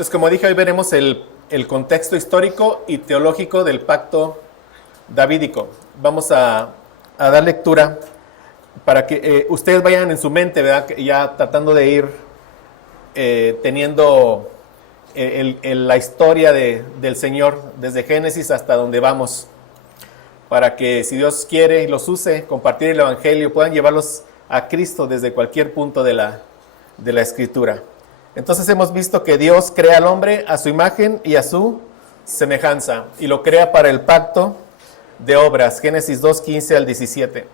Entonces, como dije, hoy veremos el contexto histórico y teológico del pacto davídico. Vamos a dar lectura para que ustedes vayan en su mente, ¿verdad? Ya tratando de ir teniendo la historia del Señor desde Génesis hasta donde vamos, para que, si Dios quiere y los use, compartir el Evangelio, puedan llevarlos a Cristo desde cualquier punto de la Escritura. Entonces hemos visto que Dios crea al hombre a su imagen y a su semejanza, y lo crea para el pacto de obras, Génesis 2, 15 al 17.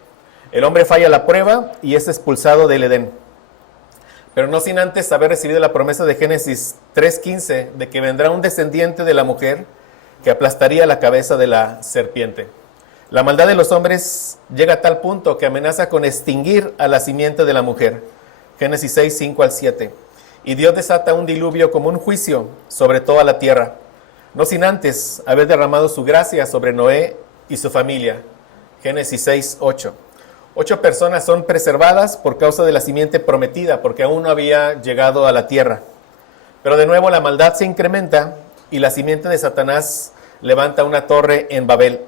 El hombre falla la prueba y es expulsado del Edén, pero no sin antes haber recibido la promesa de Génesis 3:15 de que vendrá un descendiente de la mujer que aplastaría la cabeza de la serpiente. La maldad de los hombres llega a tal punto que amenaza con extinguir a la simiente de la mujer, Génesis 6, 5 al 7. Y Dios desata un diluvio como un juicio sobre toda la tierra, no sin antes haber derramado su gracia sobre Noé y su familia, Génesis 6, 8. 8 personas son preservadas por causa de la simiente prometida, porque aún no había llegado a la tierra. Pero de nuevo la maldad se incrementa y la simiente de Satanás levanta una torre en Babel.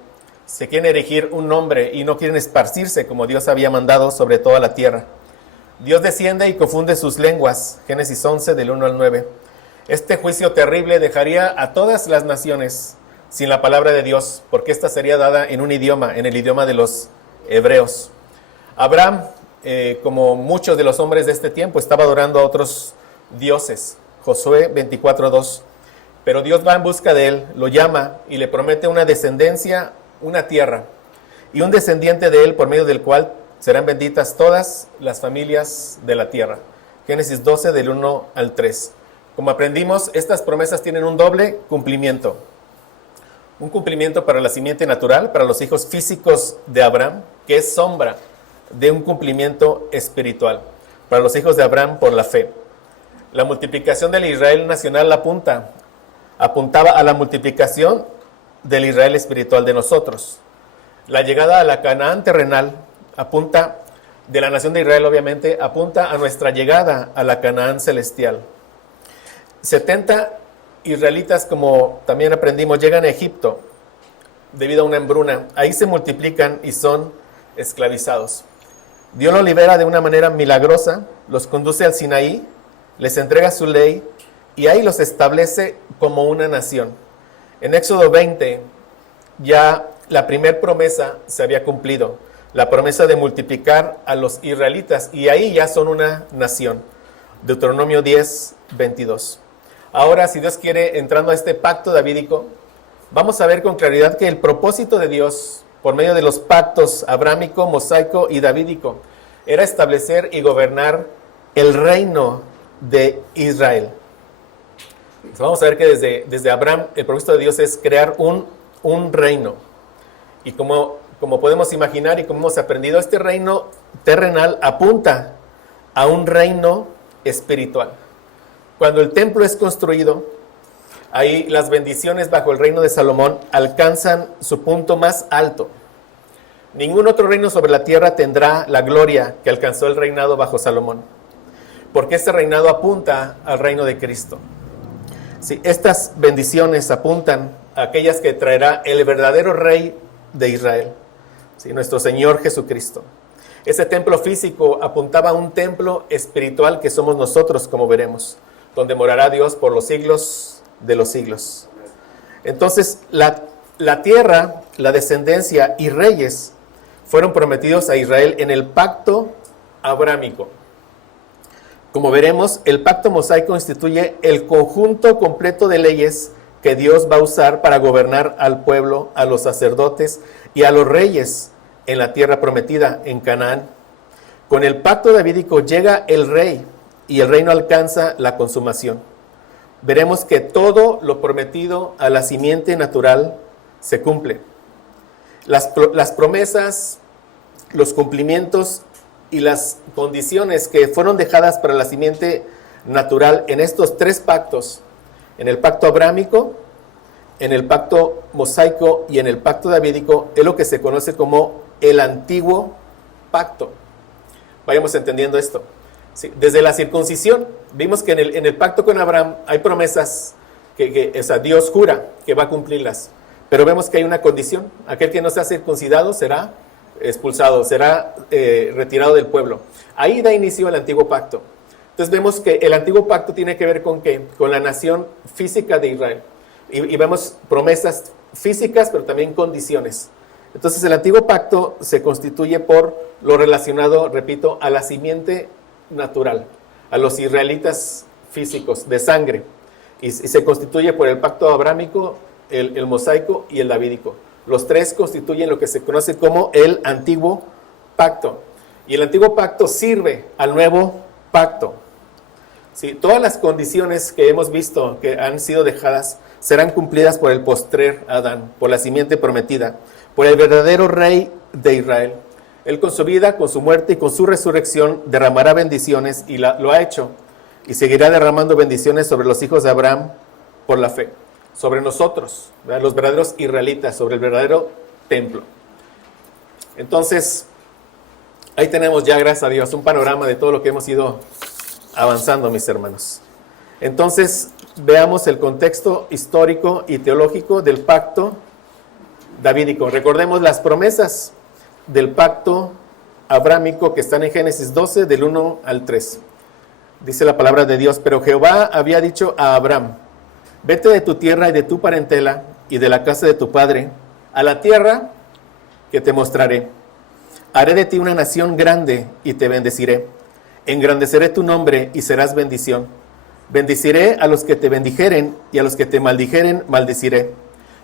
Se quieren erigir un nombre y no quieren esparcirse como Dios había mandado sobre toda la tierra. Dios desciende y confunde sus lenguas, Génesis 11, del 1 al 9. Este juicio terrible dejaría a todas las naciones sin la palabra de Dios, porque esta sería dada en un idioma, en el idioma de los hebreos. Abraham, como muchos de los hombres de este tiempo, estaba adorando a otros dioses, Josué 24:2. Pero Dios va en busca de él, lo llama y le promete una descendencia, una tierra, y un descendiente de él por medio del cual serán benditas todas las familias de la tierra. Génesis 12, del 1 al 3. Como aprendimos, estas promesas tienen un doble cumplimiento. Un cumplimiento para la simiente natural, para los hijos físicos de Abraham, que es sombra de un cumplimiento espiritual, para los hijos de Abraham por la fe. La multiplicación del Israel nacional apuntaba a la multiplicación del Israel espiritual de nosotros. La llegada a la Canaán terrenal de la nación de Israel, obviamente, apunta a nuestra llegada a la Canaán celestial. 70 israelitas, como también aprendimos, llegan a Egipto debido a una hambruna. Ahí se multiplican y son esclavizados. Dios los libera de una manera milagrosa, los conduce al Sinaí, les entrega su ley y ahí los establece como una nación. En Éxodo 20 ya la primera promesa se había cumplido, la promesa de multiplicar a los israelitas, y ahí ya son una nación. Deuteronomio 10, 22. Ahora, si Dios quiere, entrando a este pacto davídico, vamos a ver con claridad que el propósito de Dios, por medio de los pactos abrámico, mosaico y davídico, era establecer y gobernar el reino de Israel. Entonces, vamos a ver que desde Abraham, el propósito de Dios es crear un reino. Y como podemos imaginar y como hemos aprendido, este reino terrenal apunta a un reino espiritual. Cuando el templo es construido, ahí las bendiciones bajo el reino de Salomón alcanzan su punto más alto. Ningún otro reino sobre la tierra tendrá la gloria que alcanzó el reinado bajo Salomón, porque este reinado apunta al reino de Cristo. Sí, estas bendiciones apuntan a aquellas que traerá el verdadero rey de Israel, sí, nuestro Señor Jesucristo. Ese templo físico apuntaba a un templo espiritual que somos nosotros, como veremos, donde morará Dios por los siglos de los siglos. Entonces, la tierra, la descendencia y reyes fueron prometidos a Israel en el pacto abrámico. Como veremos, el pacto mosaico instituye el conjunto completo de leyes que Dios va a usar para gobernar al pueblo, a los sacerdotes y a los reyes en la tierra prometida, en Canaán. Con el pacto davídico llega el rey y el reino alcanza la consumación. Veremos que todo lo prometido a la simiente natural se cumple. Las promesas, los cumplimientos y las condiciones que fueron dejadas para la simiente natural en estos 3 pactos, en el pacto abrámico, en el pacto mosaico y en el pacto davídico, es lo que se conoce como el antiguo pacto. Vayamos entendiendo esto. Sí, desde la circuncisión, vimos que en el pacto con Abraham hay promesas o sea, Dios jura que va a cumplirlas, pero vemos que hay una condición: aquel que no sea circuncidado será expulsado, será retirado del pueblo. Ahí da inicio el antiguo pacto. Entonces vemos que el antiguo pacto tiene que ver con ¿qué? Con la nación física de Israel. Y vemos promesas físicas, pero también condiciones. Entonces el antiguo pacto se constituye por lo relacionado, repito, a la simiente natural, a los israelitas físicos de sangre. Y se constituye por el pacto abrámico, el mosaico y el davídico. Los tres constituyen lo que se conoce como el antiguo pacto. Y el antiguo pacto sirve al nuevo pacto. Sí, todas las condiciones que hemos visto que han sido dejadas serán cumplidas por el postrer Adán, por la simiente prometida, por el verdadero rey de Israel. Él con su vida, con su muerte y con su resurrección derramará bendiciones, y lo ha hecho, y seguirá derramando bendiciones sobre los hijos de Abraham por la fe, sobre nosotros, ¿verdad? Los verdaderos israelitas, sobre el verdadero templo. Entonces, ahí tenemos ya, gracias a Dios, un panorama de todo lo que hemos ido avanzando, mis hermanos. Entonces, veamos el contexto histórico y teológico del pacto davídico. Recordemos las promesas del pacto abrámico que están en Génesis 12, del 1 al 3. Dice la palabra de Dios: pero Jehová había dicho a Abraham: vete de tu tierra y de tu parentela y de la casa de tu padre a la tierra que te mostraré. Haré de ti una nación grande y te bendeciré. Engrandeceré tu nombre y serás bendición. Bendeciré a los que te bendijeren, y a los que te maldijeren maldeciré.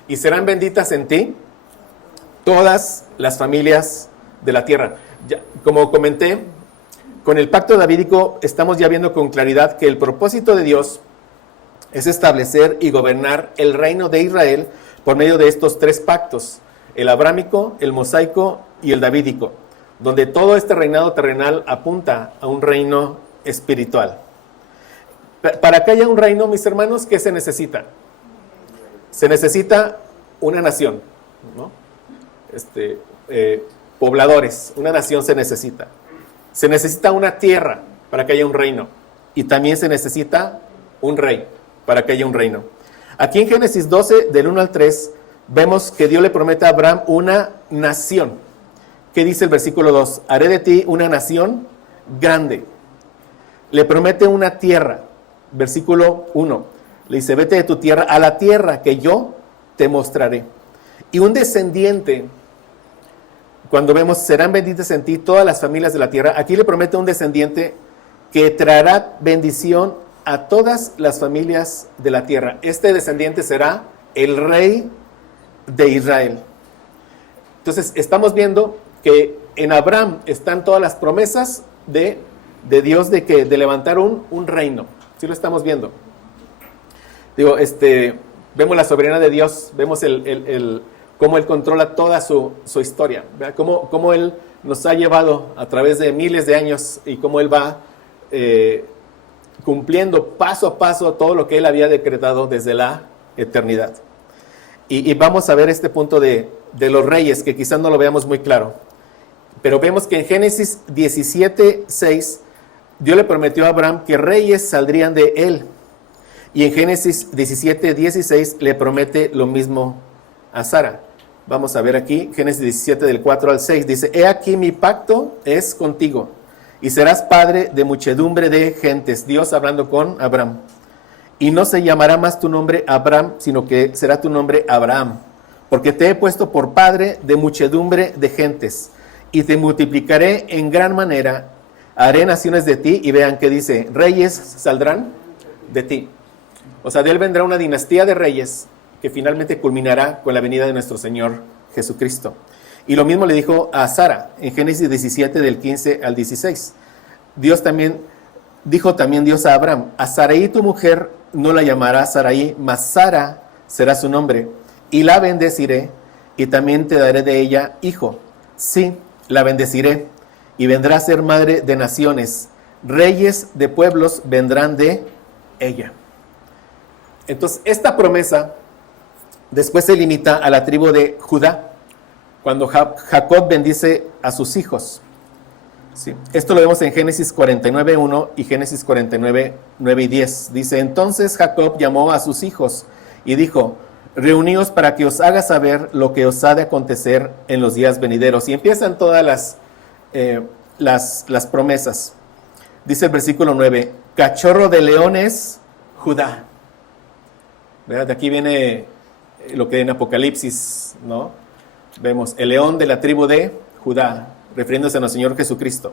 Y serán benditas en ti todas las familias de la tierra. Ya, como comenté, con el pacto davídico estamos ya viendo con claridad que el propósito de Dios es establecer y gobernar el reino de Israel por medio de estos tres pactos: el abrámico, el mosaico y el davídico, donde todo este reinado terrenal apunta a un reino espiritual. Para que haya un reino, mis hermanos, ¿qué se necesita? Se necesita una nación, ¿no? Pobladores, una nación se necesita. Se necesita una tierra para que haya un reino. Y también se necesita un rey para que haya un reino. Aquí en Génesis 12, del 1 al 3, vemos que Dios le promete a Abraham una nación. ¿Qué dice el versículo 2? Haré de ti una nación grande. Le promete una tierra. Versículo 1. Le dice: vete de tu tierra a la tierra que yo te mostraré. Y un descendiente, cuando vemos serán benditas en ti todas las familias de la tierra, aquí le promete un descendiente que traerá bendición a todas las familias de la tierra. Este descendiente será el rey de Israel. Entonces, estamos viendo que en Abraham están todas las promesas de Dios de levantar un reino. ¿Sí lo estamos viendo? Digo, vemos la soberanía de Dios, vemos cómo Él controla toda su historia, ¿verdad? Cómo Él nos ha llevado a través de miles de años, y cómo Él va cumpliendo paso a paso todo lo que Él había decretado desde la eternidad. Y vamos a ver este punto de los reyes, que quizás no lo veamos muy claro. Pero vemos que en Génesis 17:6, Dios le prometió a Abraham que reyes saldrían de él. Y en Génesis 17:16 le promete lo mismo a Sara. Vamos a ver aquí, Génesis 17, del 4 al 6, dice: he aquí mi pacto es contigo, y serás padre de muchedumbre de gentes. Dios hablando con Abraham. Y no se llamará más tu nombre Abraham, sino que será tu nombre Abraham, porque te he puesto por padre de muchedumbre de gentes, y te multiplicaré en gran manera, haré naciones de ti. Y vean que dice: reyes saldrán de ti. O sea, de él vendrá una dinastía de reyes que finalmente culminará con la venida de nuestro Señor Jesucristo. Y lo mismo le dijo a Sara en Génesis 17, del 15 al 16. Dijo también Dios a Abraham: a Sarai tu mujer no la llamarás Sarai, mas Sara será su nombre, y la bendeciré, y también te daré de ella hijo. Sí, la bendeciré, y vendrá a ser madre de naciones. Reyes de pueblos vendrán de ella. Entonces, esta promesa después se limita a la tribu de Judá, cuando Jacob bendice a sus hijos. Sí. Esto lo vemos en Génesis 49:1 y Génesis 49:9 y 10. Dice, entonces Jacob llamó a sus hijos y dijo, reuníos para que os haga saber lo que os ha de acontecer en los días venideros. Y empiezan todas las promesas. Dice el versículo 9, cachorro de leones, Judá. ¿Verdad? De aquí viene lo que en Apocalipsis, ¿no? Vemos el león de la tribu de Judá, refiriéndose a nuestro Señor Jesucristo.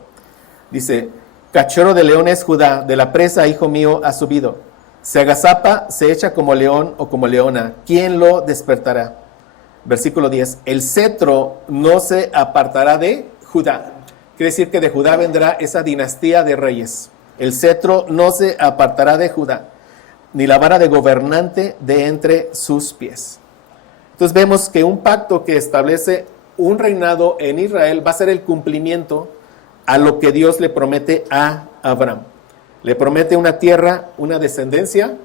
Dice, cachorro de leones, Judá, de la presa, hijo mío, ha subido. Se agazapa, se echa como león o como leona. ¿Quién lo despertará? Versículo 10, el cetro no se apartará de Judá. Quiere decir que de Judá vendrá esa dinastía de reyes. El cetro no se apartará de Judá, ni la vara de gobernante de entre sus pies. Entonces vemos que un pacto que establece un reinado en Israel va a ser el cumplimiento a lo que Dios le promete a Abraham. Le promete una tierra, una descendencia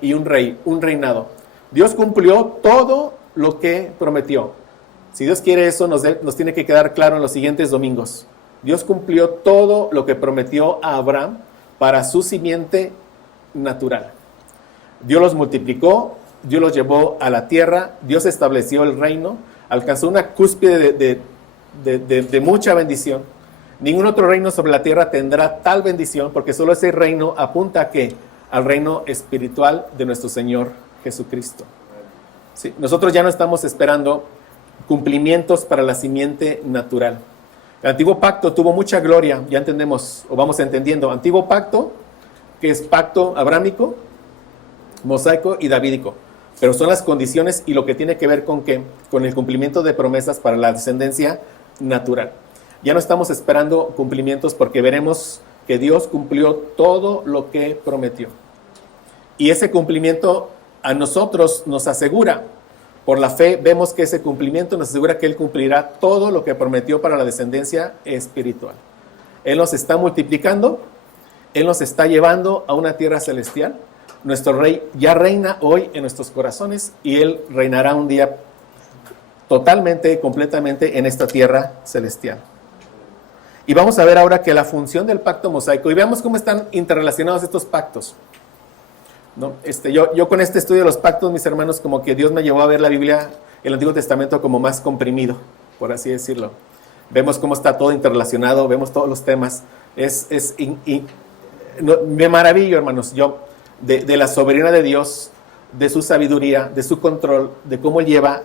y un rey, un reinado. Dios cumplió todo lo que prometió. Si Dios quiere eso, nos tiene que quedar claro en los siguientes domingos. Dios cumplió todo lo que prometió a Abraham para su simiente natural. Dios los multiplicó, Dios los llevó a la tierra, Dios estableció el reino, alcanzó una cúspide de mucha bendición. Ningún otro reino sobre la tierra tendrá tal bendición, porque solo ese reino apunta a ¿qué? Al reino espiritual de nuestro Señor Jesucristo. Sí, nosotros ya no estamos esperando cumplimientos para la simiente natural. El antiguo pacto tuvo mucha gloria, ya entendemos, o vamos entendiendo. Antiguo pacto, que es pacto abrámico, mosaico y davídico. Pero son las condiciones y lo que tiene que ver con ¿qué? Con el cumplimiento de promesas para la descendencia natural. Ya no estamos esperando cumplimientos porque veremos que Dios cumplió todo lo que prometió. Y ese cumplimiento a nosotros nos asegura, por la fe vemos que ese cumplimiento nos asegura que Él cumplirá todo lo que prometió para la descendencia espiritual. Él nos está multiplicando, Él nos está llevando a una tierra celestial. Nuestro Rey ya reina hoy en nuestros corazones y Él reinará un día totalmente, completamente en esta tierra celestial. Y vamos a ver ahora que la función del pacto mosaico, y veamos cómo están interrelacionados estos pactos. ¿No? Yo con este estudio de los pactos, mis hermanos, como que Dios me llevó a ver la Biblia, el Antiguo Testamento, como más comprimido, por así decirlo. Vemos cómo está todo interrelacionado, vemos todos los temas. Me maravillo, hermanos, yo de la soberanía de Dios, de su sabiduría, de su control, de cómo lleva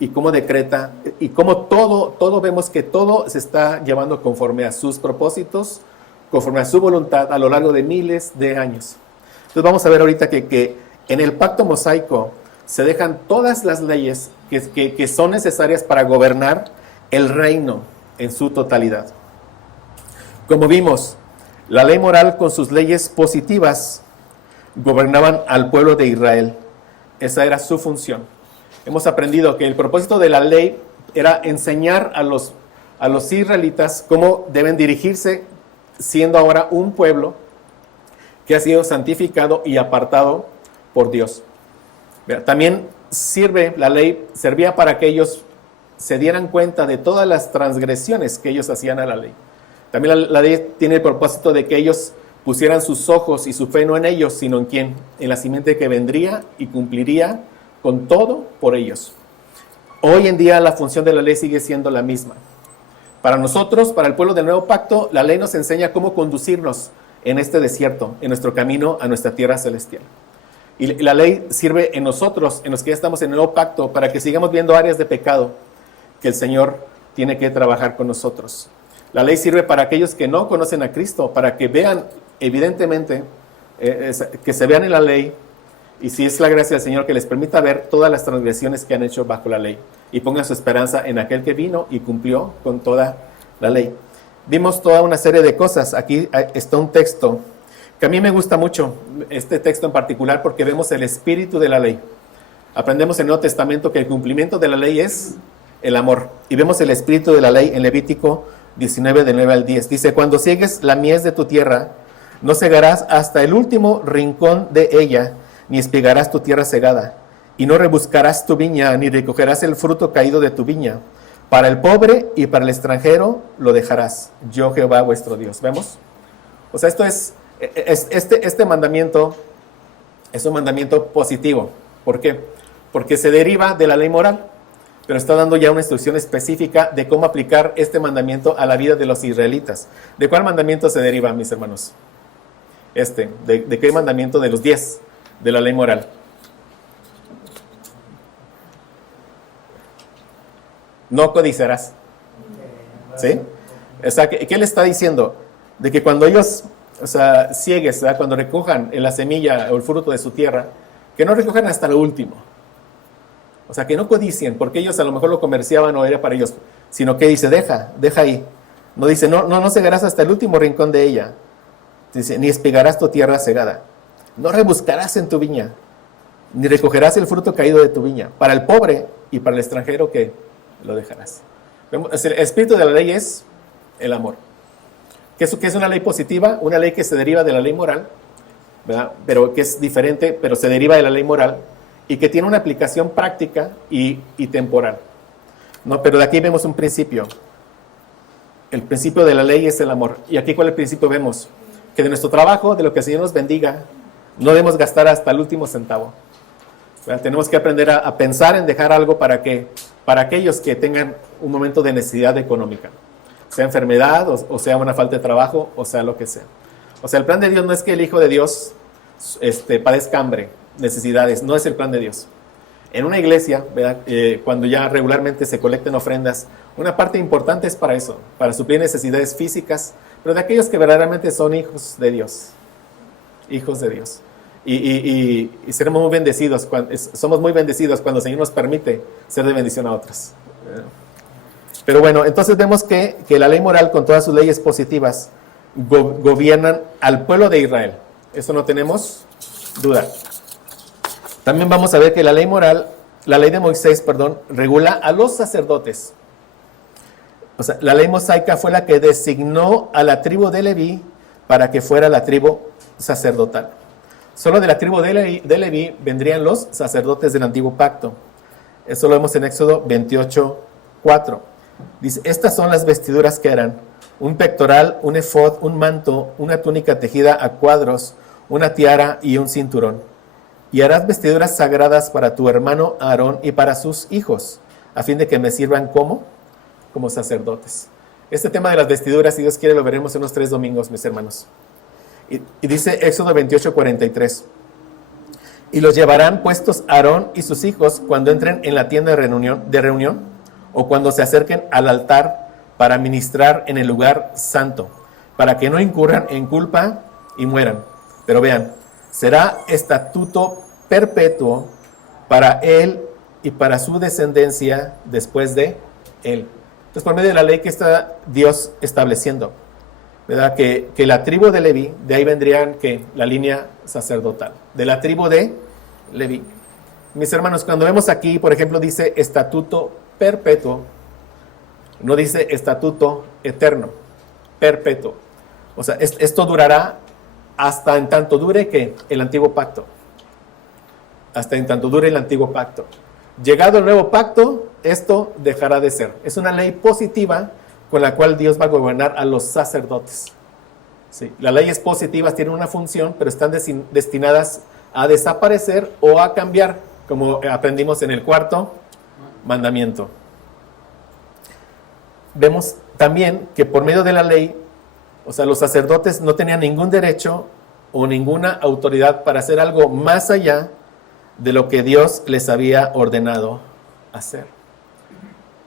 y cómo decreta, y cómo todo vemos que todo se está llevando conforme a sus propósitos, conforme a su voluntad a lo largo de miles de años. Entonces vamos a ver ahorita que en el pacto mosaico se dejan todas las leyes que son necesarias para gobernar el reino en su totalidad. Como vimos, la ley moral con sus leyes positivas gobernaban al pueblo de Israel. Esa era su función. Hemos aprendido que el propósito de la ley era enseñar a los israelitas cómo deben dirigirse, siendo ahora un pueblo que ha sido santificado y apartado por Dios. También la ley servía para que ellos se dieran cuenta de todas las transgresiones que ellos hacían a la ley. También la ley tiene el propósito de que ellos pusieran sus ojos y su fe no en ellos, sino en quién, en la simiente que vendría y cumpliría con todo por ellos. Hoy en día la función de la ley sigue siendo la misma. Para nosotros, para el pueblo del nuevo pacto, la ley nos enseña cómo conducirnos en este desierto, en nuestro camino a nuestra tierra celestial. Y la ley sirve en nosotros, en los que ya estamos en el nuevo pacto, para que sigamos viendo áreas de pecado que el Señor tiene que trabajar con nosotros. La ley sirve para aquellos que no conocen a Cristo, para que vean evidentemente, que se vean en la ley, y si es la gracia del Señor que les permita ver todas las transgresiones que han hecho bajo la ley, y pongan su esperanza en aquel que vino y cumplió con toda la ley. Vimos toda una serie de cosas. Aquí está un texto que a mí me gusta mucho, este texto en particular, porque vemos el espíritu de la ley. Aprendemos en el Nuevo Testamento que el cumplimiento de la ley es el amor, y vemos el espíritu de la ley en Levítico 19, del 9 al 10. Dice, cuando siegues la mies de tu tierra, no segarás hasta el último rincón de ella, ni espigarás tu tierra segada, y no rebuscarás tu viña, ni recogerás el fruto caído de tu viña, Para el pobre y para el extranjero lo dejarás, yo Jehová vuestro Dios. ¿Vemos? O sea, esto este mandamiento es un mandamiento positivo. ¿Por qué? Porque se deriva de la ley moral, pero está dando ya una instrucción específica de cómo aplicar este mandamiento a la vida de los israelitas. ¿De cuál mandamiento se deriva, mis hermanos? ¿De qué mandamiento? De los 10 de la ley moral. No codiciarás. ¿Sí? O sea, ¿qué le está diciendo? De que cuando ellos, ciegues, ¿verdad? Cuando recojan la semilla o el fruto de su tierra, que no recojan hasta lo último. O sea, que no codicien, porque ellos a lo mejor lo comerciaban o era para ellos, sino que dice, deja ahí. No dice, no cegarás hasta el último rincón de ella. Dice, ni espigarás tu tierra cegada. No rebuscarás en tu viña, ni recogerás el fruto caído de tu viña. Para el pobre y para el extranjero que lo dejarás. El espíritu de la ley es el amor. ¿Qué es una ley positiva? Una ley que se deriva de la ley moral, ¿verdad? Pero que es diferente, pero se deriva de la ley moral y que tiene una aplicación práctica y temporal. ¿No? Pero de aquí vemos un principio. El principio de la ley es el amor. ¿Y aquí cuál es el principio vemos? Que de nuestro trabajo, de lo que el Señor nos bendiga, no debemos gastar hasta el último centavo. ¿Verdad? Tenemos que aprender a pensar en dejar algo para aquellos que tengan un momento de necesidad económica. Sea enfermedad, o sea una falta de trabajo, o sea lo que sea. O sea, el plan de Dios no es que el Hijo de Dios padezca hambre, necesidades. No es el plan de Dios. En una iglesia, ¿verdad? Cuando ya regularmente se colecten ofrendas, una parte importante es para eso, para suplir necesidades físicas, pero de aquellos que verdaderamente son hijos de Dios. Hijos de Dios. Y seremos muy bendecidos, somos muy bendecidos cuando el Señor nos permite ser de bendición a otros. Pero bueno, entonces vemos que la ley moral con todas sus leyes positivas gobiernan al pueblo de Israel. Eso no tenemos duda. También vamos a ver que la ley de Moisés, regula a los sacerdotes. O sea, la ley mosaica fue la que designó a la tribu de Leví para que fuera la tribu sacerdotal. Solo de la tribu de Leví vendrían los sacerdotes del antiguo pacto. Eso lo vemos en Éxodo 28:4. Dice, estas son las vestiduras que harán: un pectoral, un efod, un manto, una túnica tejida a cuadros, una tiara y un cinturón. Y harás vestiduras sagradas para tu hermano Aarón y para sus hijos, a fin de que me sirvan como sacerdotes. Este tema de las vestiduras, si Dios quiere, lo veremos en unos 3 domingos, mis hermanos. Y dice Éxodo 28:43. Y los llevarán puestos Aarón y sus hijos cuando entren en la tienda de reunión o cuando se acerquen al altar para ministrar en el lugar santo, para que no incurran en culpa y mueran. Pero vean, será estatuto perpetuo para él y para su descendencia después de él. Entonces, por medio de la ley que está Dios estableciendo, ¿verdad? Que la tribu de Leví, de ahí vendrían la línea sacerdotal, de la tribu de Leví. Mis hermanos, cuando vemos aquí, por ejemplo, dice estatuto perpetuo, no dice estatuto eterno, perpetuo. O sea, esto durará hasta en tanto dure el antiguo pacto. Hasta en tanto dure el antiguo pacto. Llegado el nuevo pacto, esto dejará de ser. Es una ley positiva con la cual Dios va a gobernar a los sacerdotes. Sí, las leyes positivas tienen una función, pero están destinadas a desaparecer o a cambiar, como aprendimos en el 4º mandamiento. Vemos también que por medio de la ley, o sea, los sacerdotes no tenían ningún derecho o ninguna autoridad para hacer algo más allá de lo que Dios les había ordenado hacer.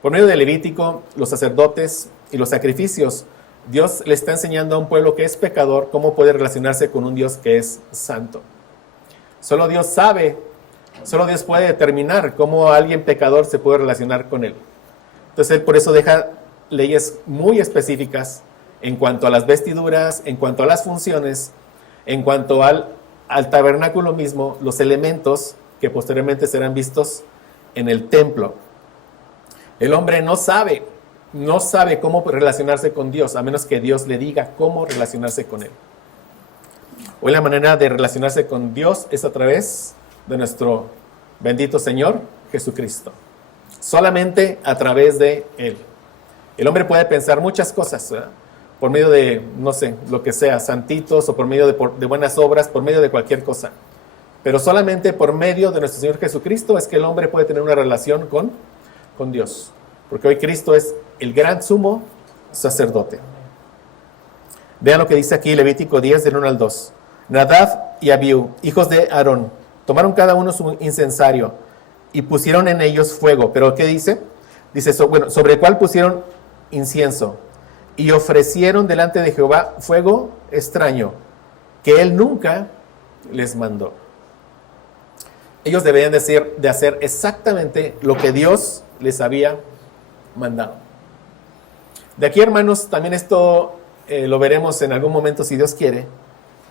Por medio del Levítico, los sacerdotes y los sacrificios, Dios le está enseñando a un pueblo que es pecador cómo puede relacionarse con un Dios que es santo. Solo Dios puede determinar cómo alguien pecador se puede relacionar con él. Entonces él por eso deja leyes muy específicas en cuanto a las vestiduras, en cuanto a las funciones, en cuanto al tabernáculo mismo, los elementos que posteriormente serán vistos en el templo. El hombre no sabe cómo relacionarse con Dios, a menos que Dios le diga cómo relacionarse con él. Hoy la manera de relacionarse con Dios es a través de nuestro bendito Señor Jesucristo. solamente a través de Él. El hombre puede pensar muchas cosas, ¿verdad? Por medio de, no sé, lo que sea, santitos, o por medio de buenas obras, por medio de cualquier cosa. Pero solamente por medio de nuestro Señor Jesucristo es que el hombre puede tener una relación con Dios. Porque hoy Cristo es el gran sumo sacerdote. Vean lo que dice aquí Levítico 10, del 1 al 2. Nadab y Abiú, hijos de Aarón, tomaron cada uno su incensario y pusieron en ellos fuego. ¿Pero qué dice? Dice, sobre el cual pusieron incienso y ofrecieron delante de Jehová fuego extraño, que él nunca les mandó. Ellos debían de hacer exactamente lo que Dios les había mandado. De aquí, hermanos, también esto lo veremos en algún momento, si Dios quiere,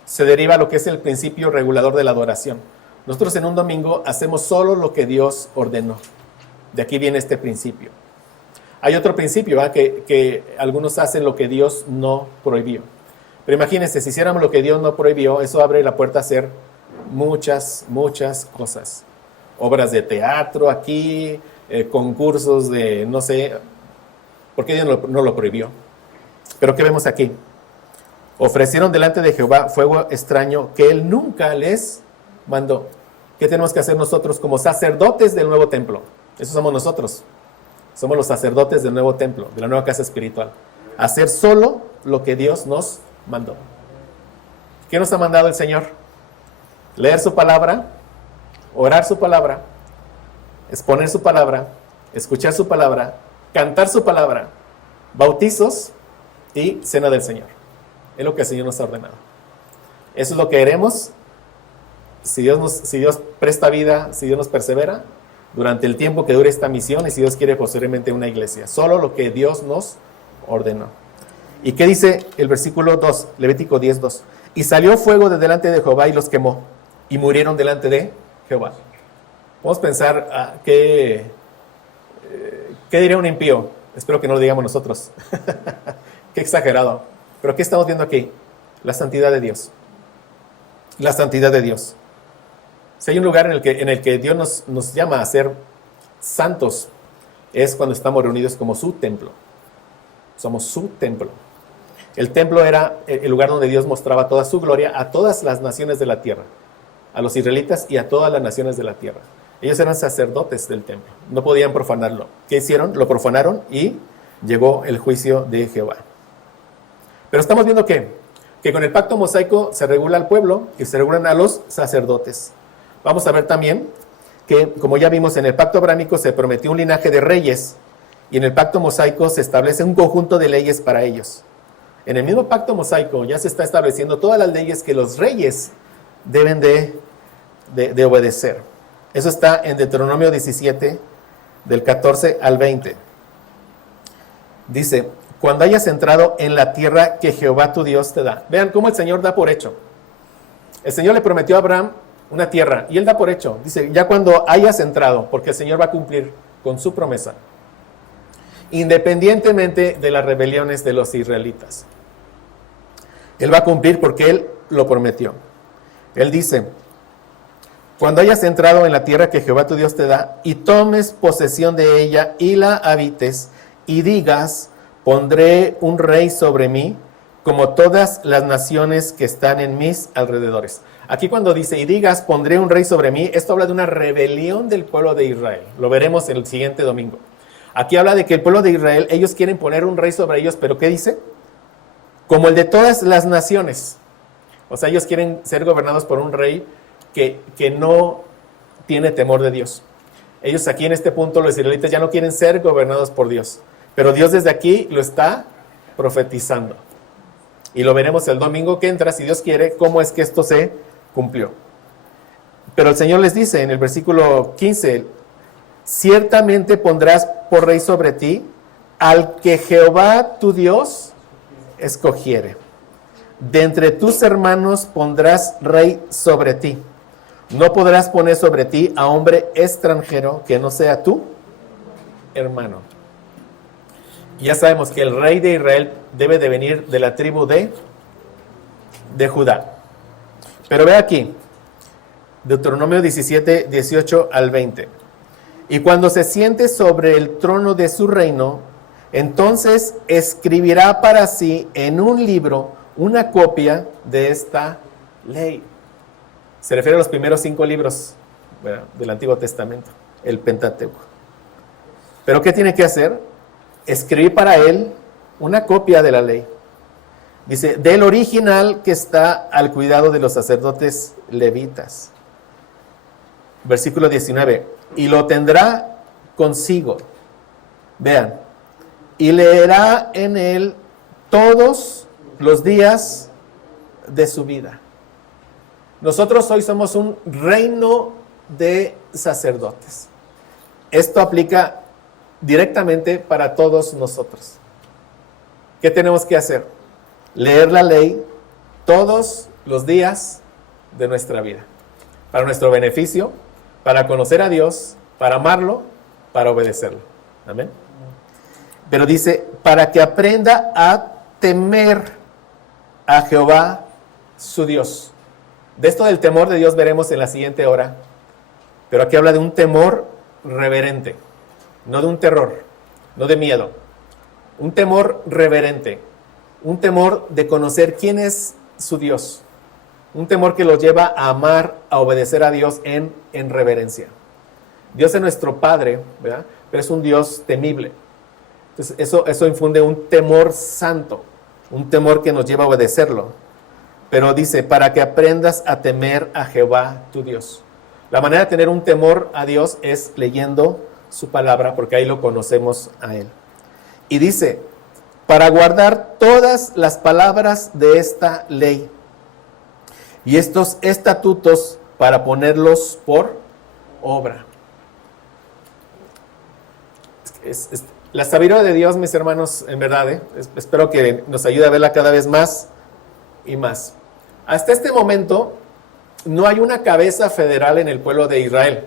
se deriva a lo que es el principio regulador de la adoración. Nosotros en un domingo hacemos solo lo que Dios ordenó. De aquí viene este principio. Hay otro principio, ¿verdad? Que algunos hacen lo que Dios no prohibió. Pero imagínense, si hiciéramos lo que Dios no prohibió, eso abre la puerta a hacer muchas cosas. Obras de teatro aquí, concursos de, no sé, porque Dios no lo prohibió. Pero ¿qué vemos aquí? Ofrecieron delante de Jehová fuego extraño que él nunca les mandó. ¿Qué tenemos que hacer nosotros como sacerdotes del nuevo templo? Eso somos nosotros. Somos los sacerdotes del nuevo templo, de la nueva casa espiritual. Hacer solo lo que Dios nos mandó. ¿Qué nos ha mandado el Señor? Leer su palabra, orar su palabra, exponer su palabra, escuchar su palabra, cantar su palabra, bautizos y cena del Señor. Es lo que el Señor nos ha ordenado. Eso es lo que haremos si Dios presta vida, si Dios nos persevera, durante el tiempo que dure esta misión y si Dios quiere posteriormente una iglesia. Solo lo que Dios nos ordenó. ¿Y qué dice el versículo 2, Levítico 10, 2? Y salió fuego de delante de Jehová y los quemó, y murieron delante de Jehová. Vamos a pensar, ¿qué diría un impío? Espero que no lo digamos nosotros. Qué exagerado. Pero ¿qué estamos viendo aquí? La santidad de Dios. La santidad de Dios. Si hay un lugar en el que Dios nos llama a ser santos, es cuando estamos reunidos como su templo. Somos su templo. El templo era el lugar donde Dios mostraba toda su gloria a todas las naciones de la tierra, a los israelitas y a todas las naciones de la tierra. Ellos eran sacerdotes del templo, no podían profanarlo. ¿Qué hicieron? Lo profanaron y llegó el juicio de Jehová. Pero estamos viendo que con el pacto mosaico se regula al pueblo y se regulan a los sacerdotes. Vamos a ver también que, como ya vimos, en el pacto abrámico se prometió un linaje de reyes y en el pacto mosaico se establece un conjunto de leyes para ellos. En el mismo pacto mosaico ya se está estableciendo todas las leyes que los reyes deben de obedecer. Eso está en Deuteronomio 17, del 14 al 20. Dice, cuando hayas entrado en la tierra que Jehová tu Dios te da. Vean cómo el Señor da por hecho. El Señor le prometió a Abraham una tierra y él da por hecho. Dice, ya cuando hayas entrado, porque el Señor va a cumplir con su promesa, independientemente de las rebeliones de los israelitas. Él va a cumplir porque Él lo prometió. Él dice, cuando hayas entrado en la tierra que Jehová tu Dios te da, y tomes posesión de ella y la habites, y digas, pondré un rey sobre mí, como todas las naciones que están en mis alrededores. Aquí cuando dice, y digas, pondré un rey sobre mí, esto habla de una rebelión del pueblo de Israel. Lo veremos el siguiente domingo. Aquí habla de que el pueblo de Israel, ellos quieren poner un rey sobre ellos, pero ¿qué dice? Como el de todas las naciones. O sea, ellos quieren ser gobernados por un rey que no tiene temor de Dios. Ellos aquí en este punto, los israelitas, ya no quieren ser gobernados por Dios. Pero Dios desde aquí lo está profetizando. Y lo veremos el domingo que entra, si Dios quiere, cómo es que esto se cumplió. Pero el Señor les dice en el versículo 15, ciertamente pondrás por rey sobre ti al que Jehová tu Dios escogiere. De entre tus hermanos pondrás rey sobre ti. No podrás poner sobre ti a hombre extranjero que no sea tu hermano. Ya sabemos que el rey de Israel debe de venir de la tribu de Judá. Pero ve aquí, Deuteronomio 17, 18 al 20. Y cuando se siente sobre el trono de su reino, entonces escribirá para sí en un libro una copia de esta ley. Se refiere a los primeros 5 libros, ¿verdad?, del Antiguo Testamento, el Pentateuco. ¿Pero qué tiene que hacer? Escribir para él una copia de la ley. Dice, del original que está al cuidado de los sacerdotes levitas. Versículo 19. Y lo tendrá consigo. Vean. Y leerá en él todos los días de su vida. Nosotros hoy somos un reino de sacerdotes. Esto aplica directamente para todos nosotros. ¿Qué tenemos que hacer? Leer la ley todos los días de nuestra vida. Para nuestro beneficio, para conocer a Dios, para amarlo, para obedecerlo. Amén. Pero dice, para que aprenda a temer a Jehová su Dios. De esto del temor de Dios veremos en la siguiente hora. Pero aquí habla de un temor reverente, no de un terror, no de miedo. Un temor reverente, un temor de conocer quién es su Dios. Un temor que los lleva a amar, a obedecer a Dios en reverencia. Dios es nuestro Padre, ¿verdad? Pero es un Dios temible. Entonces eso infunde un temor santo, un temor que nos lleva a obedecerlo. Pero dice, para que aprendas a temer a Jehová tu Dios. La manera de tener un temor a Dios es leyendo su palabra, porque ahí lo conocemos a Él. Y dice, para guardar todas las palabras de esta ley y estos estatutos para ponerlos por obra. La sabiduría de Dios, mis hermanos, en verdad, espero que nos ayude a verla cada vez más y más. Hasta este momento no hay una cabeza federal en el pueblo de Israel.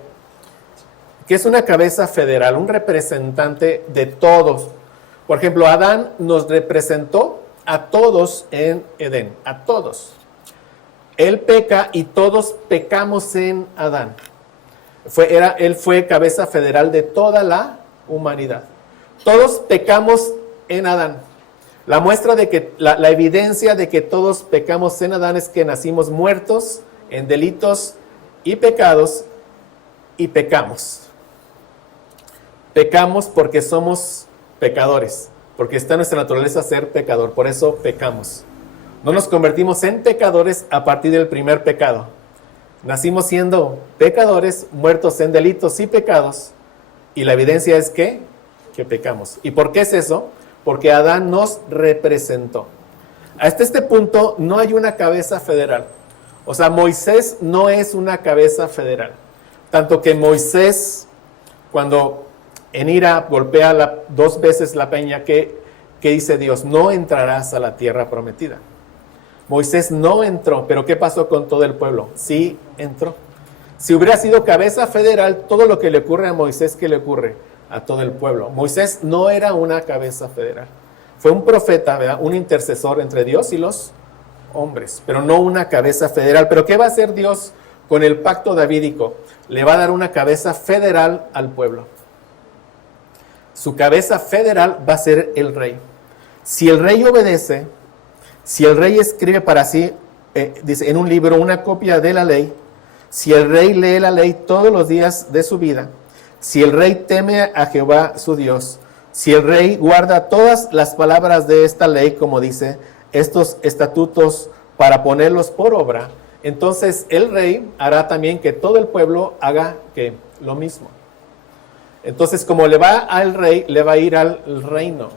¿Qué es una cabeza federal? Un representante de todos. Por ejemplo, Adán nos representó a todos en Edén, a todos. Él peca y todos pecamos en Adán. Él fue cabeza federal de toda la humanidad. Todos pecamos en Adán. La muestra de que, la evidencia de que todos pecamos en Adán es que nacimos muertos en delitos y pecados y pecamos. Pecamos porque somos pecadores, porque está en nuestra naturaleza ser pecador, por eso pecamos. No nos convertimos en pecadores a partir del primer pecado. Nacimos siendo pecadores, muertos en delitos y pecados, y la evidencia es que pecamos. ¿Y por qué es eso? Porque Adán nos representó. Hasta este punto no hay una cabeza federal. O sea, Moisés no es una cabeza federal. Tanto que Moisés, cuando en ira golpea 2 veces la peña, ¿qué dice Dios? No entrarás a la tierra prometida. Moisés no entró, pero ¿qué pasó con todo el pueblo? Sí entró. Si hubiera sido cabeza federal, todo lo que le ocurre a Moisés, ¿qué le ocurre? A todo el pueblo. Moisés no era una cabeza federal. Fue un profeta, ¿verdad? Un intercesor entre Dios y los hombres, pero no una cabeza federal. ¿Pero qué va a hacer Dios con el pacto davídico? Le va a dar una cabeza federal al pueblo. Su cabeza federal va a ser el rey. Si el rey obedece, si el rey escribe para sí, dice en un libro una copia de la ley, si el rey lee la ley todos los días de su vida, si el rey teme a Jehová su Dios, si el rey guarda todas las palabras de esta ley, como dice, estos estatutos para ponerlos por obra, entonces el rey hará también que todo el pueblo haga ¿qué? Lo mismo. Entonces, como le va al rey, le va a ir al reino.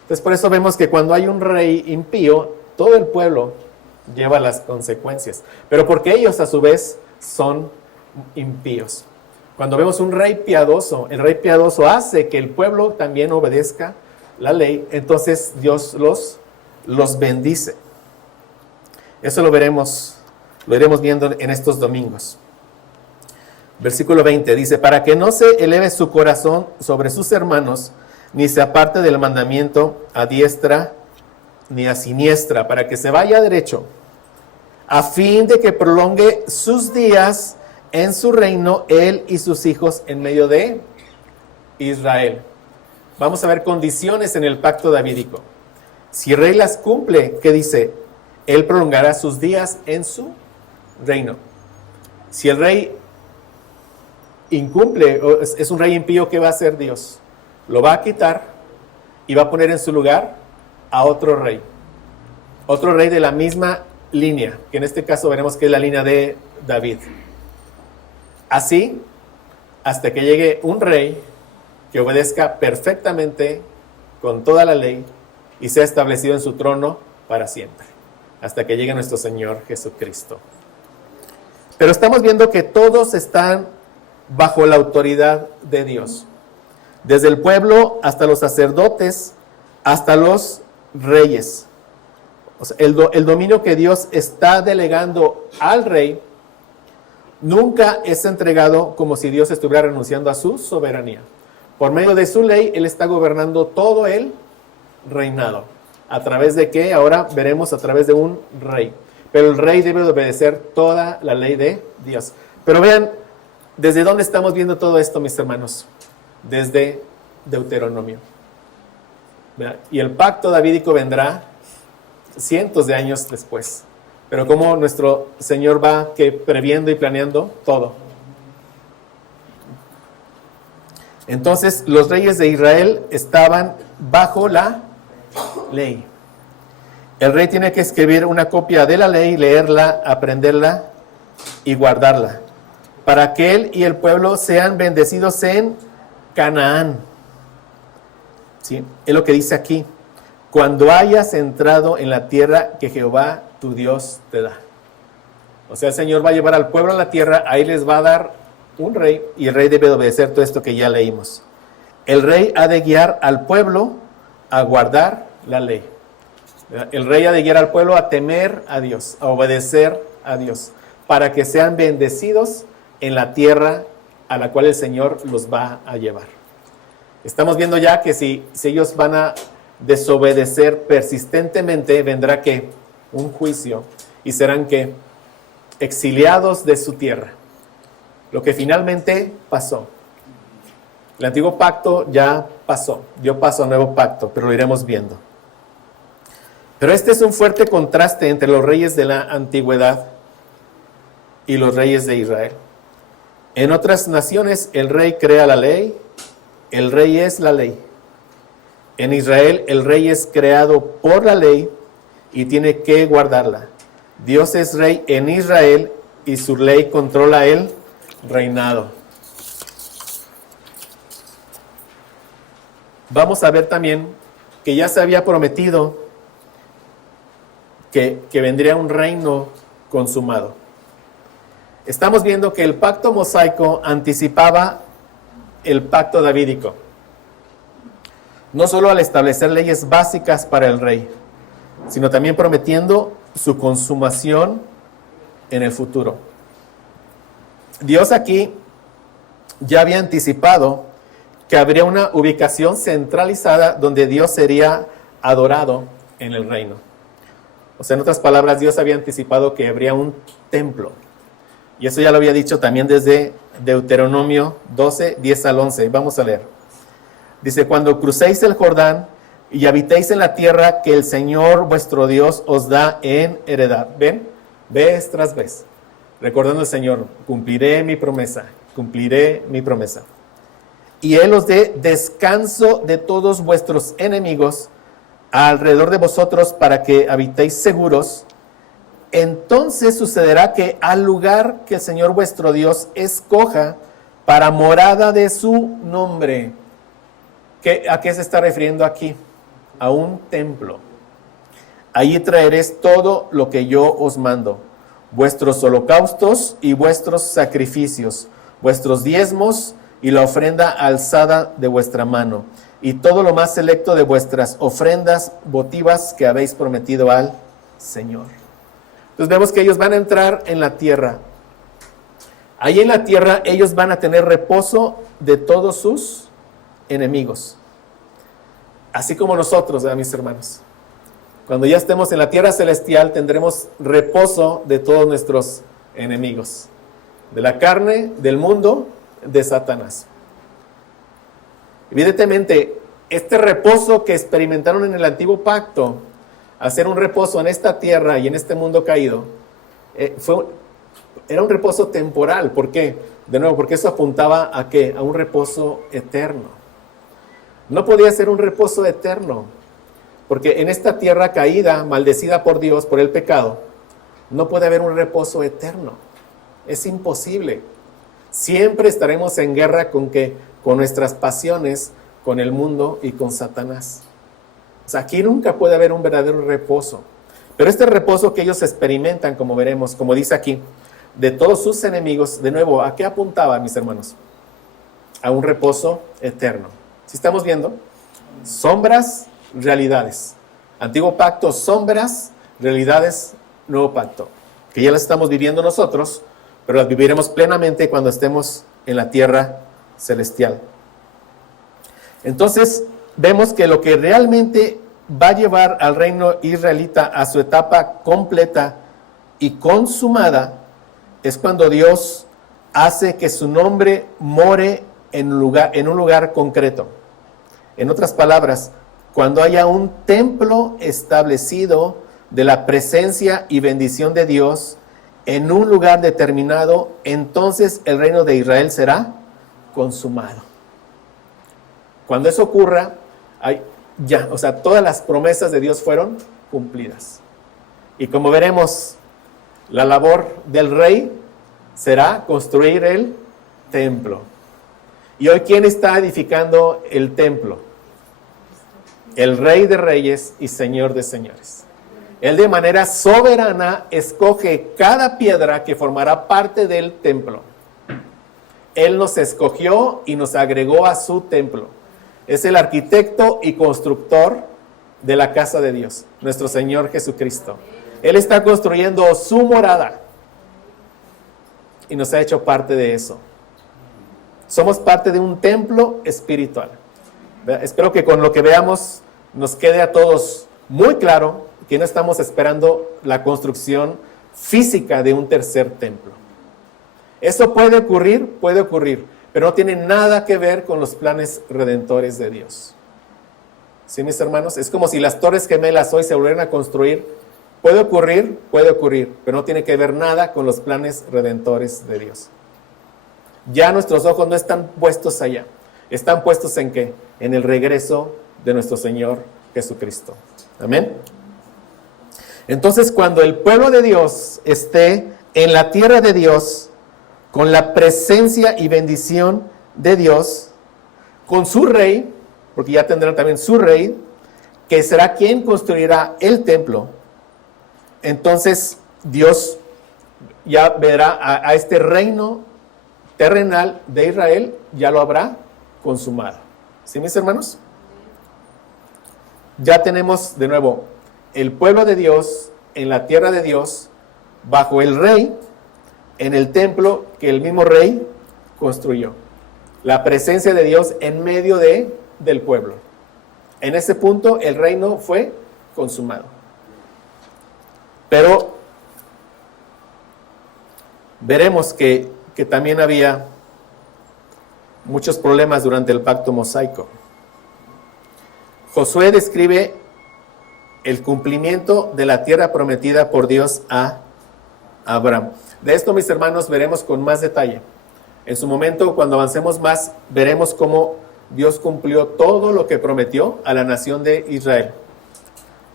Entonces, por eso vemos que cuando hay un rey impío, todo el pueblo lleva las consecuencias. Pero porque ellos, a su vez, son impíos. Cuando vemos un rey piadoso, el rey piadoso hace que el pueblo también obedezca la ley, entonces Dios los bendice. Eso lo iremos viendo en estos domingos. Versículo 20 dice, para que no se eleve su corazón sobre sus hermanos, ni se aparte del mandamiento a diestra ni a siniestra, para que se vaya derecho, a fin de que prolongue sus días en su reino, él y sus hijos en medio de Israel. Vamos a ver condiciones en el pacto davídico. Si el rey las cumple, ¿qué dice? Él prolongará sus días en su reino. Si el rey incumple, o es un rey impío, ¿qué va a hacer Dios? Lo va a quitar y va a poner en su lugar a otro rey. Otro rey de la misma línea, que en este caso veremos que es la línea de David. Así, hasta que llegue un rey que obedezca perfectamente con toda la ley y sea establecido en su trono para siempre, hasta que llegue nuestro Señor Jesucristo. Pero estamos viendo que todos están bajo la autoridad de Dios, desde el pueblo hasta los sacerdotes, hasta los reyes. O sea, el dominio que Dios está delegando al rey nunca es entregado como si Dios estuviera renunciando a su soberanía. Por medio de su ley, Él está gobernando todo el reinado. ¿A través de qué? Ahora veremos a través de un rey. Pero el rey debe obedecer toda la ley de Dios. Pero vean, ¿desde dónde estamos viendo todo esto, mis hermanos? Desde Deuteronomio. ¿Vean? Y el pacto davídico vendrá cientos de años después. Pero como nuestro Señor va previendo y planeando todo. Entonces, los reyes de Israel estaban bajo la ley. El rey tiene que escribir una copia de la ley, leerla, aprenderla y guardarla, para que él y el pueblo sean bendecidos en Canaán. ¿Sí? Es lo que dice aquí. Cuando hayas entrado en la tierra que Jehová tu Dios te da. O sea, el Señor va a llevar al pueblo a la tierra, ahí les va a dar un rey, y el rey debe obedecer todo esto que ya leímos. El rey ha de guiar al pueblo a guardar la ley. El rey ha de guiar al pueblo a temer a Dios, a obedecer a Dios, para que sean bendecidos en la tierra a la cual el Señor los va a llevar. Estamos viendo ya que si ellos van a desobedecer persistentemente, vendrá que un juicio y serán que exiliados de su tierra. Lo que finalmente pasó. El antiguo pacto ya pasó, dio paso al nuevo pacto, pero lo iremos viendo. Pero este es un fuerte contraste entre los reyes de la antigüedad y los reyes de Israel. En otras naciones el rey crea la ley, el rey es la ley. En Israel el rey es creado por la ley y tiene que guardarla. Dios es rey en Israel y su ley controla el reinado. Vamos a ver también que ya se había prometido que vendría un reino consumado. Estamos viendo que el pacto mosaico anticipaba el pacto davídico, no solo al establecer leyes básicas para el rey, sino también prometiendo su consumación en el futuro. Dios aquí ya había anticipado que habría una ubicación centralizada donde Dios sería adorado en el reino. O sea, en otras palabras, Dios había anticipado que habría un templo. Y eso ya lo había dicho también desde Deuteronomio 12, 10 al 11. Vamos a leer. Dice, cuando crucéis el Jordán y habitéis en la tierra que el Señor vuestro Dios os da en heredad. ¿Ven? Vez tras vez. Recordando al Señor, cumpliré mi promesa, cumpliré mi promesa. Y Él os dé descanso de todos vuestros enemigos alrededor de vosotros para que habitéis seguros. Entonces sucederá que al lugar que el Señor vuestro Dios escoja para morada de su nombre. ¿A qué se está refiriendo aquí? A un templo. Allí traeréis todo lo que yo os mando, vuestros holocaustos y vuestros sacrificios, vuestros diezmos y la ofrenda alzada de vuestra mano, y todo lo más selecto de vuestras ofrendas votivas que habéis prometido al Señor. Entonces vemos que ellos van a entrar en la tierra. Ahí en la tierra ellos van a tener reposo de todos sus enemigos. Así como nosotros, mis hermanos. Cuando ya estemos en la tierra celestial tendremos reposo de todos nuestros enemigos. de la carne, del mundo, de Satanás. Evidentemente, este reposo que experimentaron en el antiguo pacto, hacer un reposo en esta tierra y en este mundo caído, era un reposo temporal. ¿Por qué? De nuevo, porque eso apuntaba ¿a qué? A un reposo eterno. No podía ser un reposo eterno, porque en esta tierra caída, maldecida por Dios, por el pecado, no puede haber un reposo eterno. Es imposible. Siempre estaremos en guerra con nuestras pasiones, con el mundo y con Satanás. O sea, aquí nunca puede haber un verdadero reposo. Pero este reposo que ellos experimentan, como veremos, como dice aquí, de todos sus enemigos, de nuevo, ¿a qué apuntaba, mis hermanos? A un reposo eterno. ¿Sí estamos viendo? Sombras, realidades. Antiguo pacto, sombras, realidades, nuevo pacto. Que ya las estamos viviendo nosotros, pero las viviremos plenamente cuando estemos en la tierra celestial. Entonces, vemos que lo que realmente va a llevar al reino israelita a su etapa completa y consumada es cuando Dios hace que su nombre more en un lugar concreto. En otras palabras, cuando haya un templo establecido de la presencia y bendición de Dios en un lugar determinado, entonces el reino de Israel será consumado. Cuando eso ocurra, todas las promesas de Dios fueron cumplidas. Y como veremos, la labor del rey será construir el templo. Y hoy, ¿quién está edificando el templo? El Rey de Reyes y Señor de Señores. Él de manera soberana escoge cada piedra que formará parte del templo. Él nos escogió y nos agregó a su templo. Es el arquitecto y constructor de la casa de Dios, nuestro Señor Jesucristo. Él está construyendo su morada y nos ha hecho parte de eso. Somos parte de un templo espiritual. Espero que con lo que veamos nos quede a todos muy claro que no estamos esperando la construcción física de un tercer templo. Eso puede ocurrir, pero no tiene nada que ver con los planes redentores de Dios. ¿Sí, mis hermanos? Es como si las Torres Gemelas hoy se volvieran a construir. Puede ocurrir, pero no tiene que ver nada con los planes redentores de Dios. Ya nuestros ojos no están puestos allá. ¿Están puestos en qué? En el regreso de nuestro Señor Jesucristo. Amén. Entonces, cuando el pueblo de Dios esté en la tierra de Dios, con la presencia y bendición de Dios, con su rey, porque ya tendrán también su rey, que será quien construirá el templo, entonces Dios ya verá a este reino terrenal de Israel, ya lo habrá consumado. ¿Sí, mis hermanos? Ya tenemos de nuevo el pueblo de Dios en la tierra de Dios, bajo el rey, en el templo que el mismo rey construyó. La presencia de Dios en medio del pueblo. En ese punto el reino fue consumado. Pero veremos que también había muchos problemas durante el pacto mosaico. Josué describe el cumplimiento de la tierra prometida por Dios a Abraham. De esto, mis hermanos, veremos con más detalle. En su momento, cuando avancemos más, veremos cómo Dios cumplió todo lo que prometió a la nación de Israel.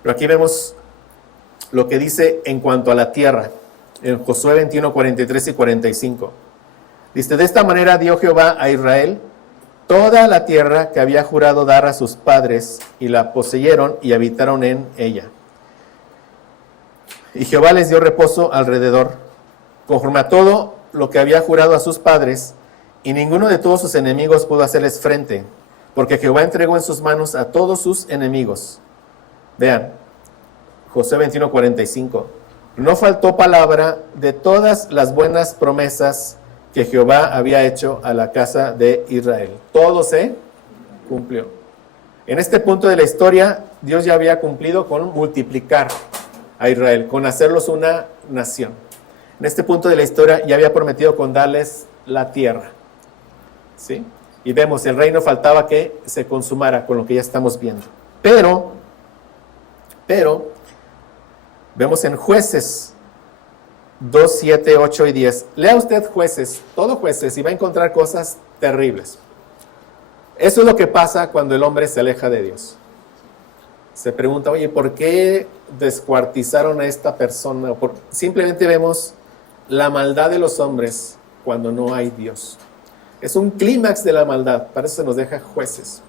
Pero aquí vemos lo que dice en cuanto a la tierra, en Josué 21, 43 y 45. Dice, de esta manera dio Jehová a Israel toda la tierra que había jurado dar a sus padres, y la poseyeron y habitaron en ella. Y Jehová les dio reposo alrededor, conforme a todo lo que había jurado a sus padres, y ninguno de todos sus enemigos pudo hacerles frente, porque Jehová entregó en sus manos a todos sus enemigos. Vean, Josué 21, 45. No faltó palabra de todas las buenas promesas que Jehová había hecho a la casa de Israel. Todo se cumplió. En este punto de la historia, Dios ya había cumplido con multiplicar a Israel, con hacerlos una nación. En este punto de la historia ya había prometido con darles la tierra. ¿Sí? Y vemos, el reino faltaba que se consumara con lo que ya estamos viendo. Pero, vemos en Jueces 2, 7, 8 y 10. Lea usted Jueces, todo Jueces, y va a encontrar cosas terribles. Eso es lo que pasa cuando el hombre se aleja de Dios. Se pregunta, oye, ¿por qué descuartizaron a esta persona? Simplemente vemos la maldad de los hombres cuando no hay Dios. Es un clímax de la maldad, para eso se nos deja Jueces.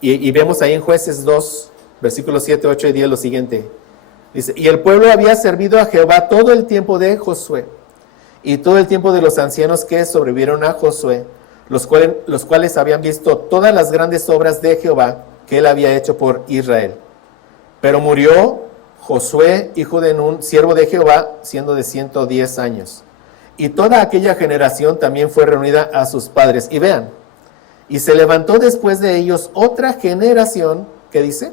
Y vemos ahí en Jueces 2, versículos 7, 8 y 10 lo siguiente. Dice, y el pueblo había servido a Jehová todo el tiempo de Josué y todo el tiempo de los ancianos que sobrevivieron a Josué, los cuales habían visto todas las grandes obras de Jehová que él había hecho por Israel. Pero murió Josué, hijo de Nun, siervo de Jehová, siendo de 110 años. Y toda aquella generación también fue reunida a sus padres. Y vean, y se levantó después de ellos otra generación, ¿qué dice?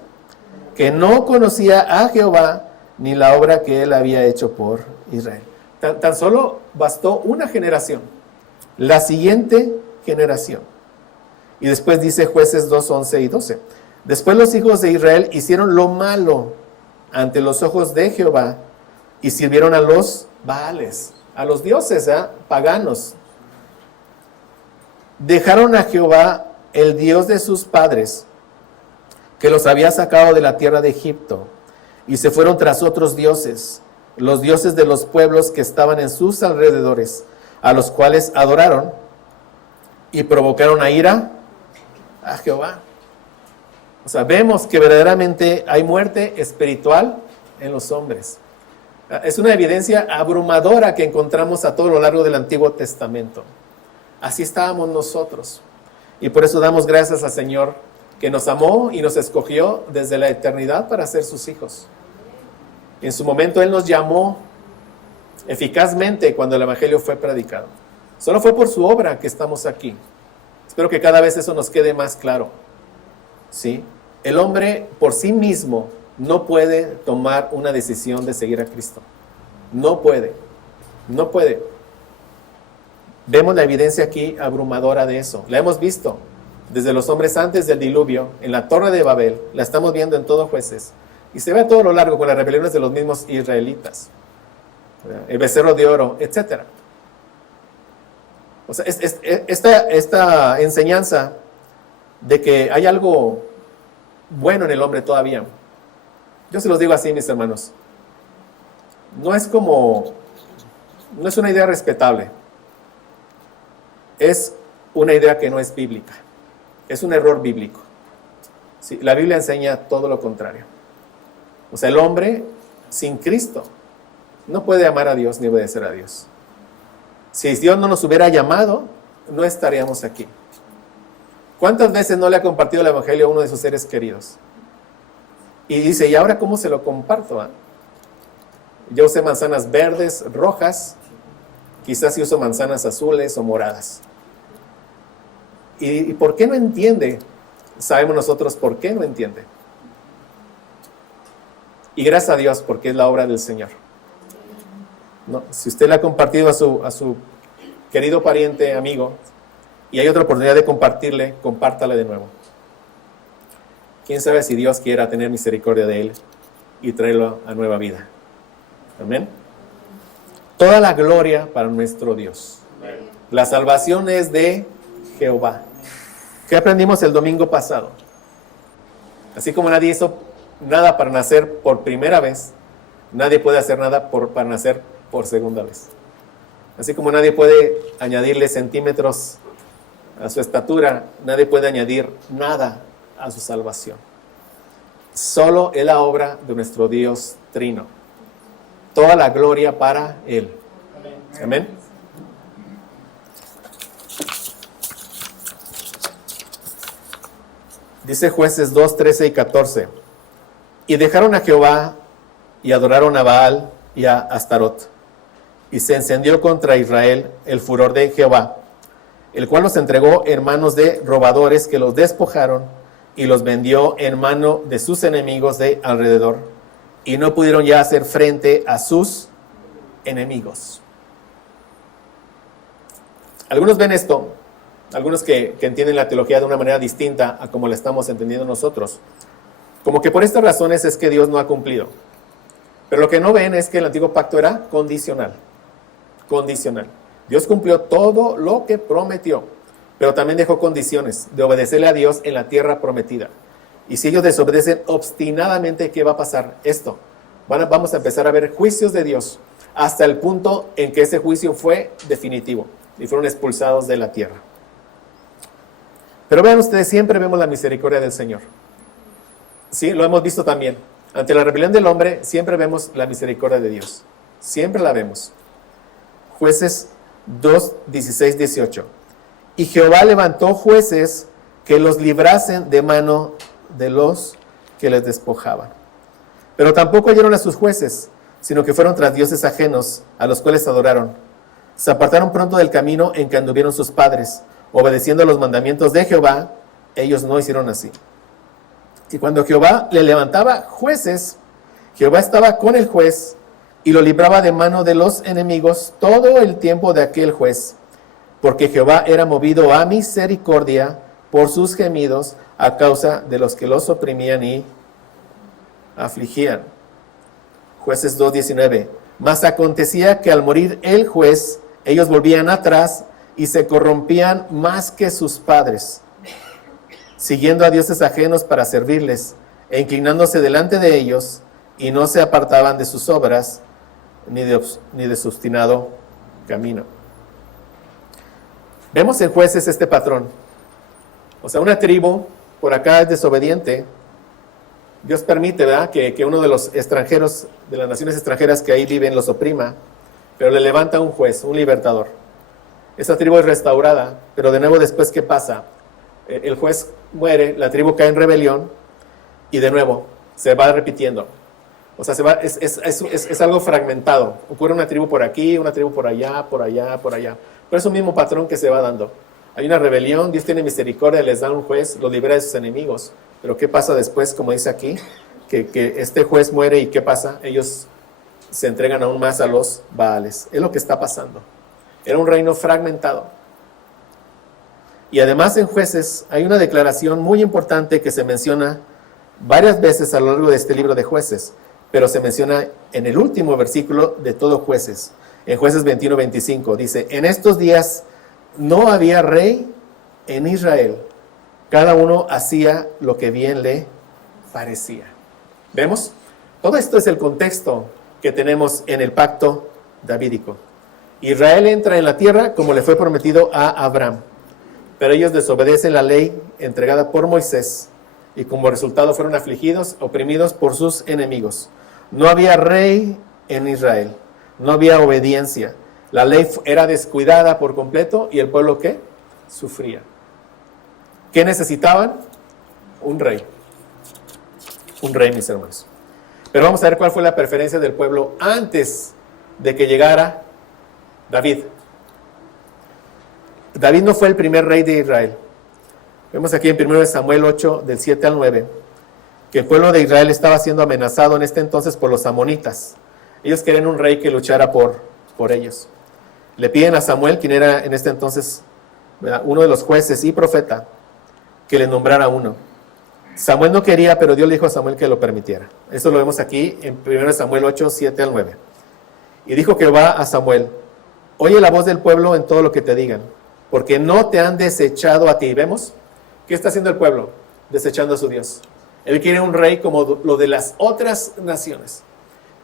Que no conocía a Jehová ni la obra que él había hecho por Israel. Tan solo bastó una generación, la siguiente generación. Y después dice Jueces 2, 11 y 12. Después los hijos de Israel hicieron lo malo ante los ojos de Jehová y sirvieron a los Baales, a los dioses paganos. Dejaron a Jehová, el Dios de sus padres, que los había sacado de la tierra de Egipto, y se fueron tras otros dioses, los dioses de los pueblos que estaban en sus alrededores, a los cuales adoraron y provocaron a ira a Jehová. O sea, vemos que verdaderamente hay muerte espiritual en los hombres. Es una evidencia abrumadora que encontramos a todo lo largo del Antiguo Testamento. Así estábamos nosotros. Y por eso damos gracias al Señor que nos amó y nos escogió desde la eternidad para ser sus hijos. En su momento Él nos llamó eficazmente cuando el Evangelio fue predicado. Solo fue por su obra que estamos aquí. Espero que cada vez eso nos quede más claro. ¿Sí? El hombre por sí mismo no puede tomar una decisión de seguir a Cristo. No puede. No puede. Vemos la evidencia aquí abrumadora de eso. La hemos visto desde los hombres antes del diluvio, en la Torre de Babel, la estamos viendo en todo Jueces, y se ve a todo lo largo con las rebeliones de los mismos israelitas, el becerro de oro, etc. O sea, esta enseñanza de que hay algo bueno en el hombre todavía, yo se los digo así, mis hermanos, no es una idea respetable, es una idea que no es bíblica. Es un error bíblico. Sí, la Biblia enseña todo lo contrario. O sea, el hombre sin Cristo no puede amar a Dios ni obedecer a Dios. Si Dios no nos hubiera llamado, no estaríamos aquí. ¿Cuántas veces no le ha compartido el Evangelio a uno de sus seres queridos? Y dice, ¿y ahora cómo se lo comparto? Yo usé manzanas verdes, rojas, quizás si uso manzanas azules o moradas. ¿Y por qué no entiende? Sabemos nosotros por qué no entiende. Y gracias a Dios, porque es la obra del Señor. No, si usted le ha compartido a su querido pariente, amigo, y hay otra oportunidad de compartirle, compártale de nuevo. ¿Quién sabe si Dios quiera tener misericordia de él y traerlo a nueva vida? Amén. Toda la gloria para nuestro Dios. La salvación es de Jehová. ¿Qué aprendimos el domingo pasado? Así como nadie hizo nada para nacer por primera vez, nadie puede hacer nada para nacer por segunda vez. Así como nadie puede añadirle centímetros a su estatura, nadie puede añadir nada a su salvación. Solo es la obra de nuestro Dios Trino. Toda la gloria para Él. Amén. Dice Jueces 2, 13 y 14. Y dejaron a Jehová y adoraron a Baal y a Astarot. Y se encendió contra Israel el furor de Jehová, el cual los entregó en manos de robadores que los despojaron y los vendió en mano de sus enemigos de alrededor. Y no pudieron ya hacer frente a sus enemigos. Algunos ven esto, algunos que entienden la teología de una manera distinta a como la estamos entendiendo nosotros, como que por estas razones es que Dios no ha cumplido. Pero lo que no ven es que el antiguo pacto era condicional. Condicional. Dios cumplió todo lo que prometió, pero también dejó condiciones de obedecerle a Dios en la tierra prometida. Y si ellos desobedecen obstinadamente, ¿qué va a pasar? Esto. Vamos a empezar a ver juicios de Dios hasta el punto en que ese juicio fue definitivo y fueron expulsados de la tierra. Pero vean ustedes, siempre vemos la misericordia del Señor. Sí, lo hemos visto también. Ante la rebelión del hombre, siempre vemos la misericordia de Dios. Siempre la vemos. Jueces 2, 16, 18. Y Jehová levantó jueces que los librasen de mano de los que les despojaban. Pero tampoco oyeron a sus jueces, sino que fueron tras dioses ajenos, a los cuales adoraron. Se apartaron pronto del camino en que anduvieron sus padres, obedeciendo los mandamientos de Jehová. Ellos no hicieron así. Y cuando Jehová le levantaba jueces, Jehová estaba con el juez y lo libraba de mano de los enemigos todo el tiempo de aquel juez, porque Jehová era movido a misericordia por sus gemidos a causa de los que los oprimían y afligían. Jueces 2:19. Mas acontecía que al morir el juez, ellos volvían atrás y se corrompían más que sus padres, siguiendo a dioses ajenos para servirles, e inclinándose delante de ellos, y no se apartaban de sus obras, ni de su obstinado camino. Vemos en Jueces este patrón. O sea, una tribu por acá es desobediente. Dios permite, ¿verdad?, que uno de los extranjeros, de las naciones extranjeras que ahí viven, los oprima, pero le levanta un juez, un libertador. Esa tribu es restaurada, pero de nuevo después, ¿qué pasa? El juez muere, la tribu cae en rebelión y de nuevo se va repitiendo. O sea, es algo fragmentado. Ocurre una tribu por aquí, una tribu por allá, por allá, por allá. Pero es un mismo patrón que se va dando. Hay una rebelión, Dios tiene misericordia, les da un juez, los libera de sus enemigos. Pero ¿qué pasa después? Como dice aquí, que este juez muere y ¿qué pasa? Ellos se entregan aún más a los Baales. Es lo que está pasando. Era un reino fragmentado. Y además en Jueces hay una declaración muy importante que se menciona varias veces a lo largo de este libro de Jueces, pero se menciona en el último versículo de todo Jueces. En Jueces 21-25 dice: en estos días no había rey en Israel, cada uno hacía lo que bien le parecía. ¿Vemos? Todo esto es el contexto que tenemos en el pacto davídico. Israel entra en la tierra como le fue prometido a Abraham, pero ellos desobedecen la ley entregada por Moisés y como resultado fueron afligidos, oprimidos por sus enemigos. No había rey en Israel, no había obediencia. La ley era descuidada por completo y el pueblo, ¿qué? Sufría. ¿Qué necesitaban? Un rey. Un rey, mis hermanos. Pero vamos a ver cuál fue la preferencia del pueblo antes de que llegara David. David no fue el primer rey de Israel. Vemos aquí en 1 Samuel 8, del 7 al 9, que el pueblo de Israel estaba siendo amenazado en este entonces por los amonitas. Ellos querían un rey que luchara por ellos. Le piden a Samuel, quien era en este entonces, ¿verdad?, uno de los jueces y profeta, que le nombrara uno. Samuel no quería, pero Dios le dijo a Samuel que lo permitiera. Eso lo vemos aquí en 1 Samuel 8, 7 al 9. Y dijo Jehová a Samuel: oye la voz del pueblo en todo lo que te digan, porque no te han desechado a ti. ¿Vemos? ¿Qué está haciendo el pueblo? Desechando a su Dios. Él quiere un rey como lo de las otras naciones.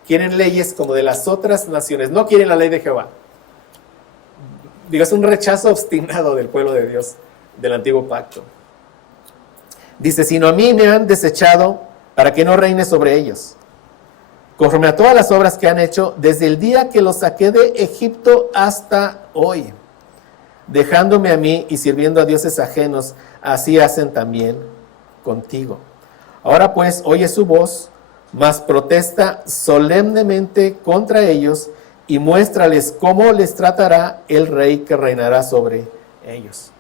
Quieren leyes como de las otras naciones. No quieren la ley de Jehová. Es un rechazo obstinado del pueblo de Dios, del antiguo pacto. Dice: sino a mí me han desechado para que no reine sobre ellos, conforme a todas las obras que han hecho desde el día que los saqué de Egipto hasta hoy, dejándome a mí y sirviendo a dioses ajenos. Así hacen también contigo. Ahora pues oye su voz, mas protesta solemnemente contra ellos y muéstrales cómo les tratará el rey que reinará sobre ellos.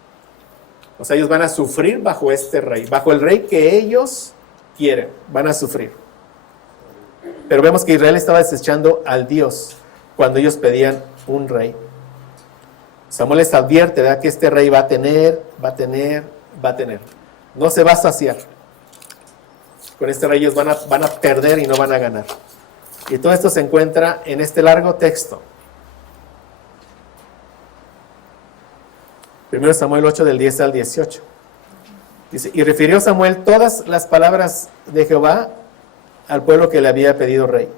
O sea, ellos van a sufrir bajo este rey, bajo el rey que ellos quieren, van a sufrir. Pero vemos que Israel estaba desechando al Dios cuando ellos pedían un rey. Samuel les advierte, ¿verdad?, que este rey va a tener. No se va a saciar. Con este rey ellos van a perder y no van a ganar. Y todo esto se encuentra en este largo texto. 1 Samuel 8 del 10 al 18. Dice, y refirió Samuel todas las palabras de Jehová al pueblo que le había pedido rey.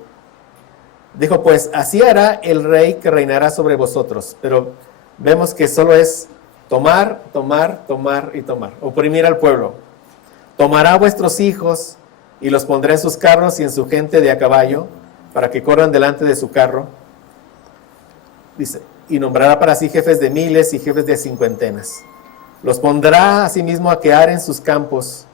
Dijo, pues, así hará el rey que reinará sobre vosotros. Pero vemos que solo es tomar y tomar. Oprimir al pueblo. Tomará a vuestros hijos y los pondrá en sus carros y en su gente de a caballo, para que corran delante de su carro. Dice, y nombrará para sí jefes de miles y jefes de cincuentenas. Los pondrá asimismo a que aren sus campos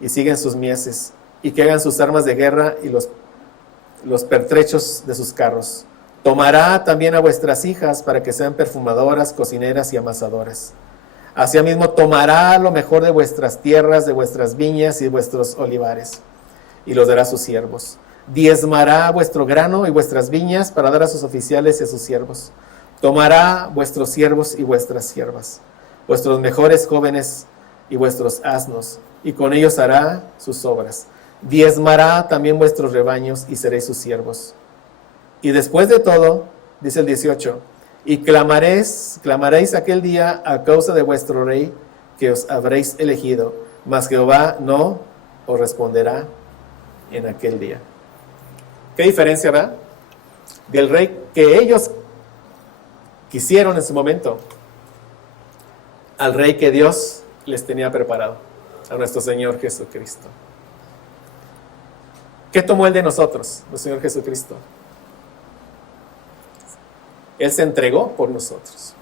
y siguen sus mieses, y que hagan sus armas de guerra y los pertrechos de sus carros. Tomará también a vuestras hijas para que sean perfumadoras, cocineras y amasadoras. Asimismo tomará lo mejor de vuestras tierras, de vuestras viñas y de vuestros olivares, y los dará a sus siervos. Diezmará vuestro grano y vuestras viñas para dar a sus oficiales y a sus siervos. Tomará vuestros siervos y vuestras siervas, vuestros mejores jóvenes y vuestros asnos, y con ellos hará sus obras. Diezmará también vuestros rebaños y seréis sus siervos. Y después de todo, dice el 18, y clamaréis aquel día a causa de vuestro rey que os habréis elegido, mas Jehová no os responderá en aquel día. ¿Qué diferencia va del rey que ellos quisieron en su momento al rey que Dios les tenía preparado, a nuestro Señor Jesucristo? ¿Qué tomó Él de nosotros, nuestro Señor Jesucristo? Él se entregó por nosotros.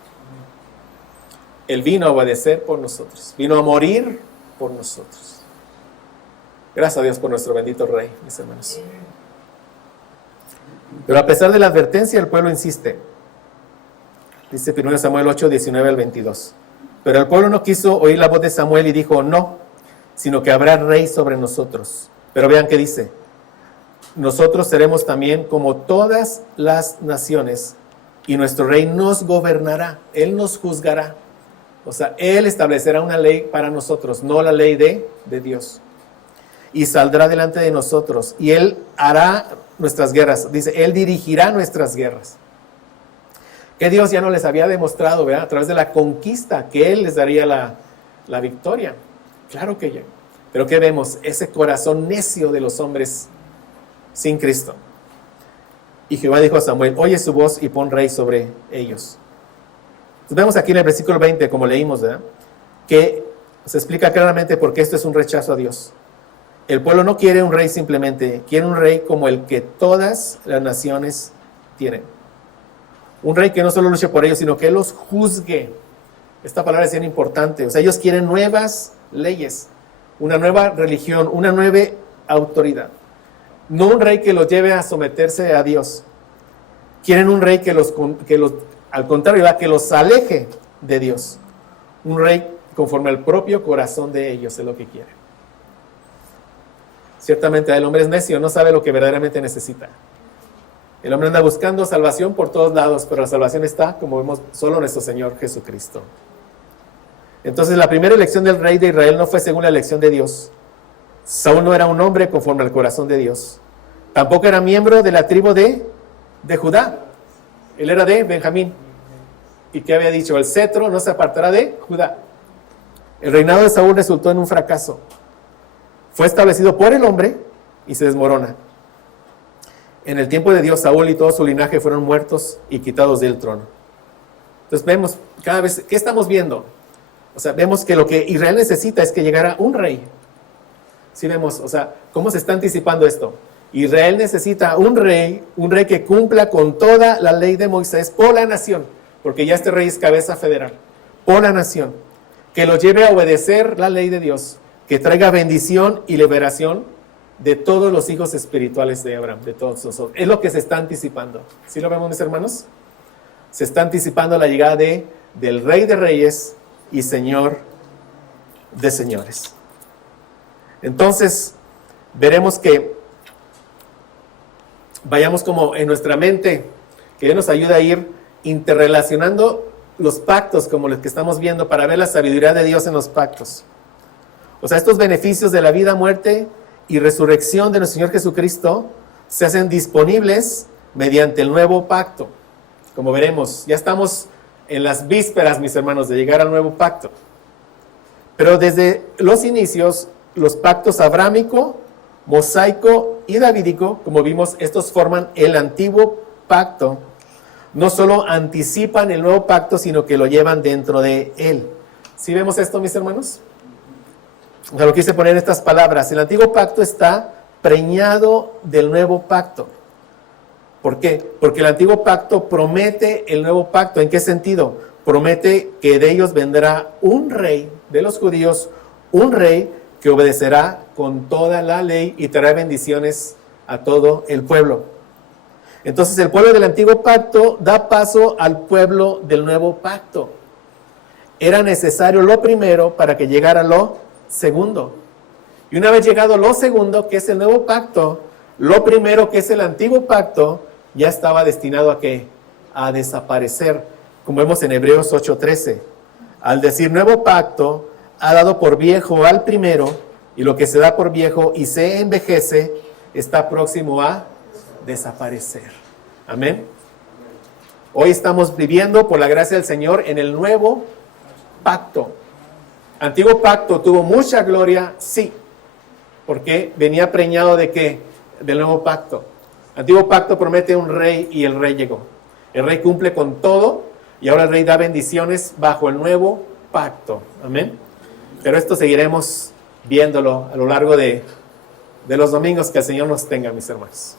Él vino a obedecer por nosotros. Vino a morir por nosotros. Gracias a Dios por nuestro bendito Rey, mis hermanos. Pero a pesar de la advertencia, el pueblo insiste. Dice 1 Samuel 8, 19 al 22. Pero el pueblo no quiso oír la voz de Samuel y dijo, no, sino que habrá rey sobre nosotros. Pero vean qué dice. Nosotros seremos también como todas las naciones, y nuestro rey nos gobernará, Él nos juzgará. O sea, Él establecerá una ley para nosotros, no la ley de Dios. Y saldrá delante de nosotros, y Él hará nuestras guerras. Dice, Él dirigirá nuestras guerras. Que Dios ya no les había demostrado, ¿verdad?, a través de la conquista, que Él les daría la victoria. Claro que ya. Pero ¿qué vemos? Ese corazón necio de los hombres sin Cristo. Y Jehová dijo a Samuel, oye su voz y pon rey sobre ellos. Entonces vemos aquí en el versículo 20, como leímos, ¿verdad?, que se explica claramente por qué esto es un rechazo a Dios. El pueblo no quiere un rey simplemente, quiere un rey como el que todas las naciones tienen. Un rey que no solo luche por ellos, sino que los juzgue. Esta palabra es bien importante. O sea, ellos quieren nuevas leyes, una nueva religión, una nueva autoridad. No un rey que los lleve a someterse a Dios. Quieren un rey que al contrario, que los aleje de Dios. Un rey conforme al propio corazón de ellos es lo que quieren. Ciertamente el hombre es necio, no sabe lo que verdaderamente necesita. El hombre anda buscando salvación por todos lados, pero la salvación está, como vemos, solo en nuestro Señor Jesucristo. Entonces la primera elección del rey de Israel no fue según la elección de Dios. Saúl no era un hombre conforme al corazón de Dios. Tampoco era miembro de la tribu de Judá. Él era de Benjamín. ¿Y qué había dicho? El cetro no se apartará de Judá. El reinado de Saúl resultó en un fracaso. Fue establecido por el hombre y se desmorona. En el tiempo de Dios, Saúl y todo su linaje fueron muertos y quitados del trono. Entonces vemos cada vez, ¿qué estamos viendo? O sea, vemos que lo que Israel necesita es que llegara un rey. Sí vemos, o sea, ¿cómo se está anticipando esto? Israel necesita un rey que cumpla con toda la ley de Moisés por la nación, porque ya este rey es cabeza federal, por la nación, que lo lleve a obedecer la ley de Dios, que traiga bendición y liberación de todos los hijos espirituales de Abraham, de todos nosotros. Es lo que se está anticipando. ¿Sí lo vemos, mis hermanos? Se está anticipando la llegada del Rey de Reyes y Señor de Señores. Entonces, veremos que vayamos como en nuestra mente que Dios nos ayude a ir interrelacionando los pactos como los que estamos viendo para ver la sabiduría de Dios en los pactos. O sea, estos beneficios de la vida, muerte y resurrección de nuestro Señor Jesucristo se hacen disponibles mediante el nuevo pacto. Como veremos, ya estamos en las vísperas, mis hermanos, de llegar al nuevo pacto. Pero desde los inicios, los pactos abrámico, mosaico y davídico, como vimos, estos forman el antiguo pacto. No solo anticipan el nuevo pacto, sino que lo llevan dentro de él. ¿Sí vemos esto, mis hermanos? O sea, lo quise poner en estas palabras. El antiguo pacto está preñado del nuevo pacto. ¿Por qué? Porque el antiguo pacto promete el nuevo pacto. ¿En qué sentido? Promete que de ellos vendrá un rey de los judíos, un rey que obedecerá con toda la ley y traerá bendiciones a todo el pueblo. Entonces el pueblo del antiguo pacto da paso al pueblo del nuevo pacto. Era necesario lo primero para que llegara lo segundo. Y una vez llegado lo segundo, que es el nuevo pacto, lo primero, que es el antiguo pacto, ya estaba destinado a ¿qué? A desaparecer, como vemos en Hebreos 8:13. Al decir nuevo pacto, ha dado por viejo al primero, y lo que se da por viejo y se envejece, está próximo a desaparecer. Amén. Hoy estamos viviendo, por la gracia del Señor, en el nuevo pacto. Antiguo pacto tuvo mucha gloria, sí, porque venía preñado de ¿qué? Del nuevo pacto. Antiguo pacto promete un rey y el rey llegó. El rey cumple con todo y ahora el rey da bendiciones bajo el nuevo pacto. Amén. Pero esto seguiremos viéndolo a lo largo de los domingos que el Señor nos tenga, mis hermanos.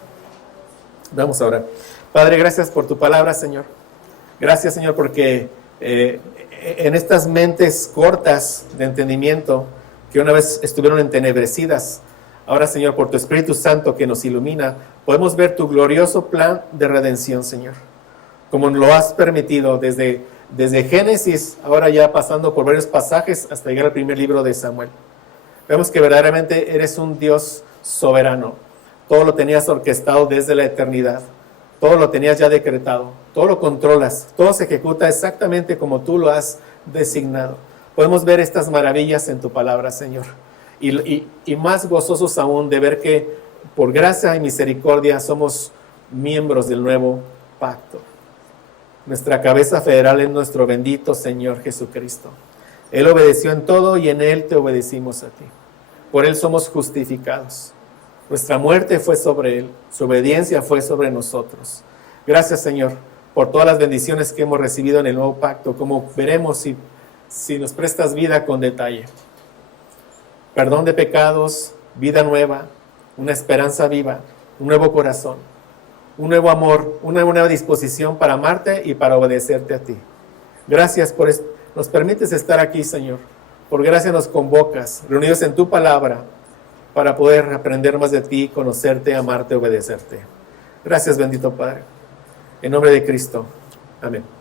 Vamos a orar. Padre, gracias por tu palabra, Señor. Gracias, Señor, porque en estas mentes cortas de entendimiento que una vez estuvieron entenebrecidas, ahora, Señor, por tu Espíritu Santo que nos ilumina, podemos ver tu glorioso plan de redención, Señor. Como lo has permitido desde Génesis, ahora ya pasando por varios pasajes hasta llegar al primer libro de Samuel. Vemos que verdaderamente eres un Dios soberano. Todo lo tenías orquestado desde la eternidad. Todo lo tenías ya decretado. Todo lo controlas. Todo se ejecuta exactamente como tú lo has designado. Podemos ver estas maravillas en tu palabra, Señor. Y más gozosos aún de ver que por gracia y misericordia somos miembros del nuevo pacto. Nuestra cabeza federal es nuestro bendito Señor Jesucristo. Él obedeció en todo y en Él te obedecimos a ti. Por Él somos justificados. Nuestra muerte fue sobre Él, su obediencia fue sobre nosotros. Gracias, Señor, por todas las bendiciones que hemos recibido en el nuevo pacto, como veremos si nos prestas vida con detalle. Perdón de pecados, vida nueva, una esperanza viva, un nuevo corazón, un nuevo amor, una nueva disposición para amarte y para obedecerte a ti. Gracias por esto. Nos permites estar aquí, Señor. Por gracia nos convocas, reunidos en tu palabra, para poder aprender más de ti, conocerte, amarte, obedecerte. Gracias, bendito Padre. En nombre de Cristo. Amén.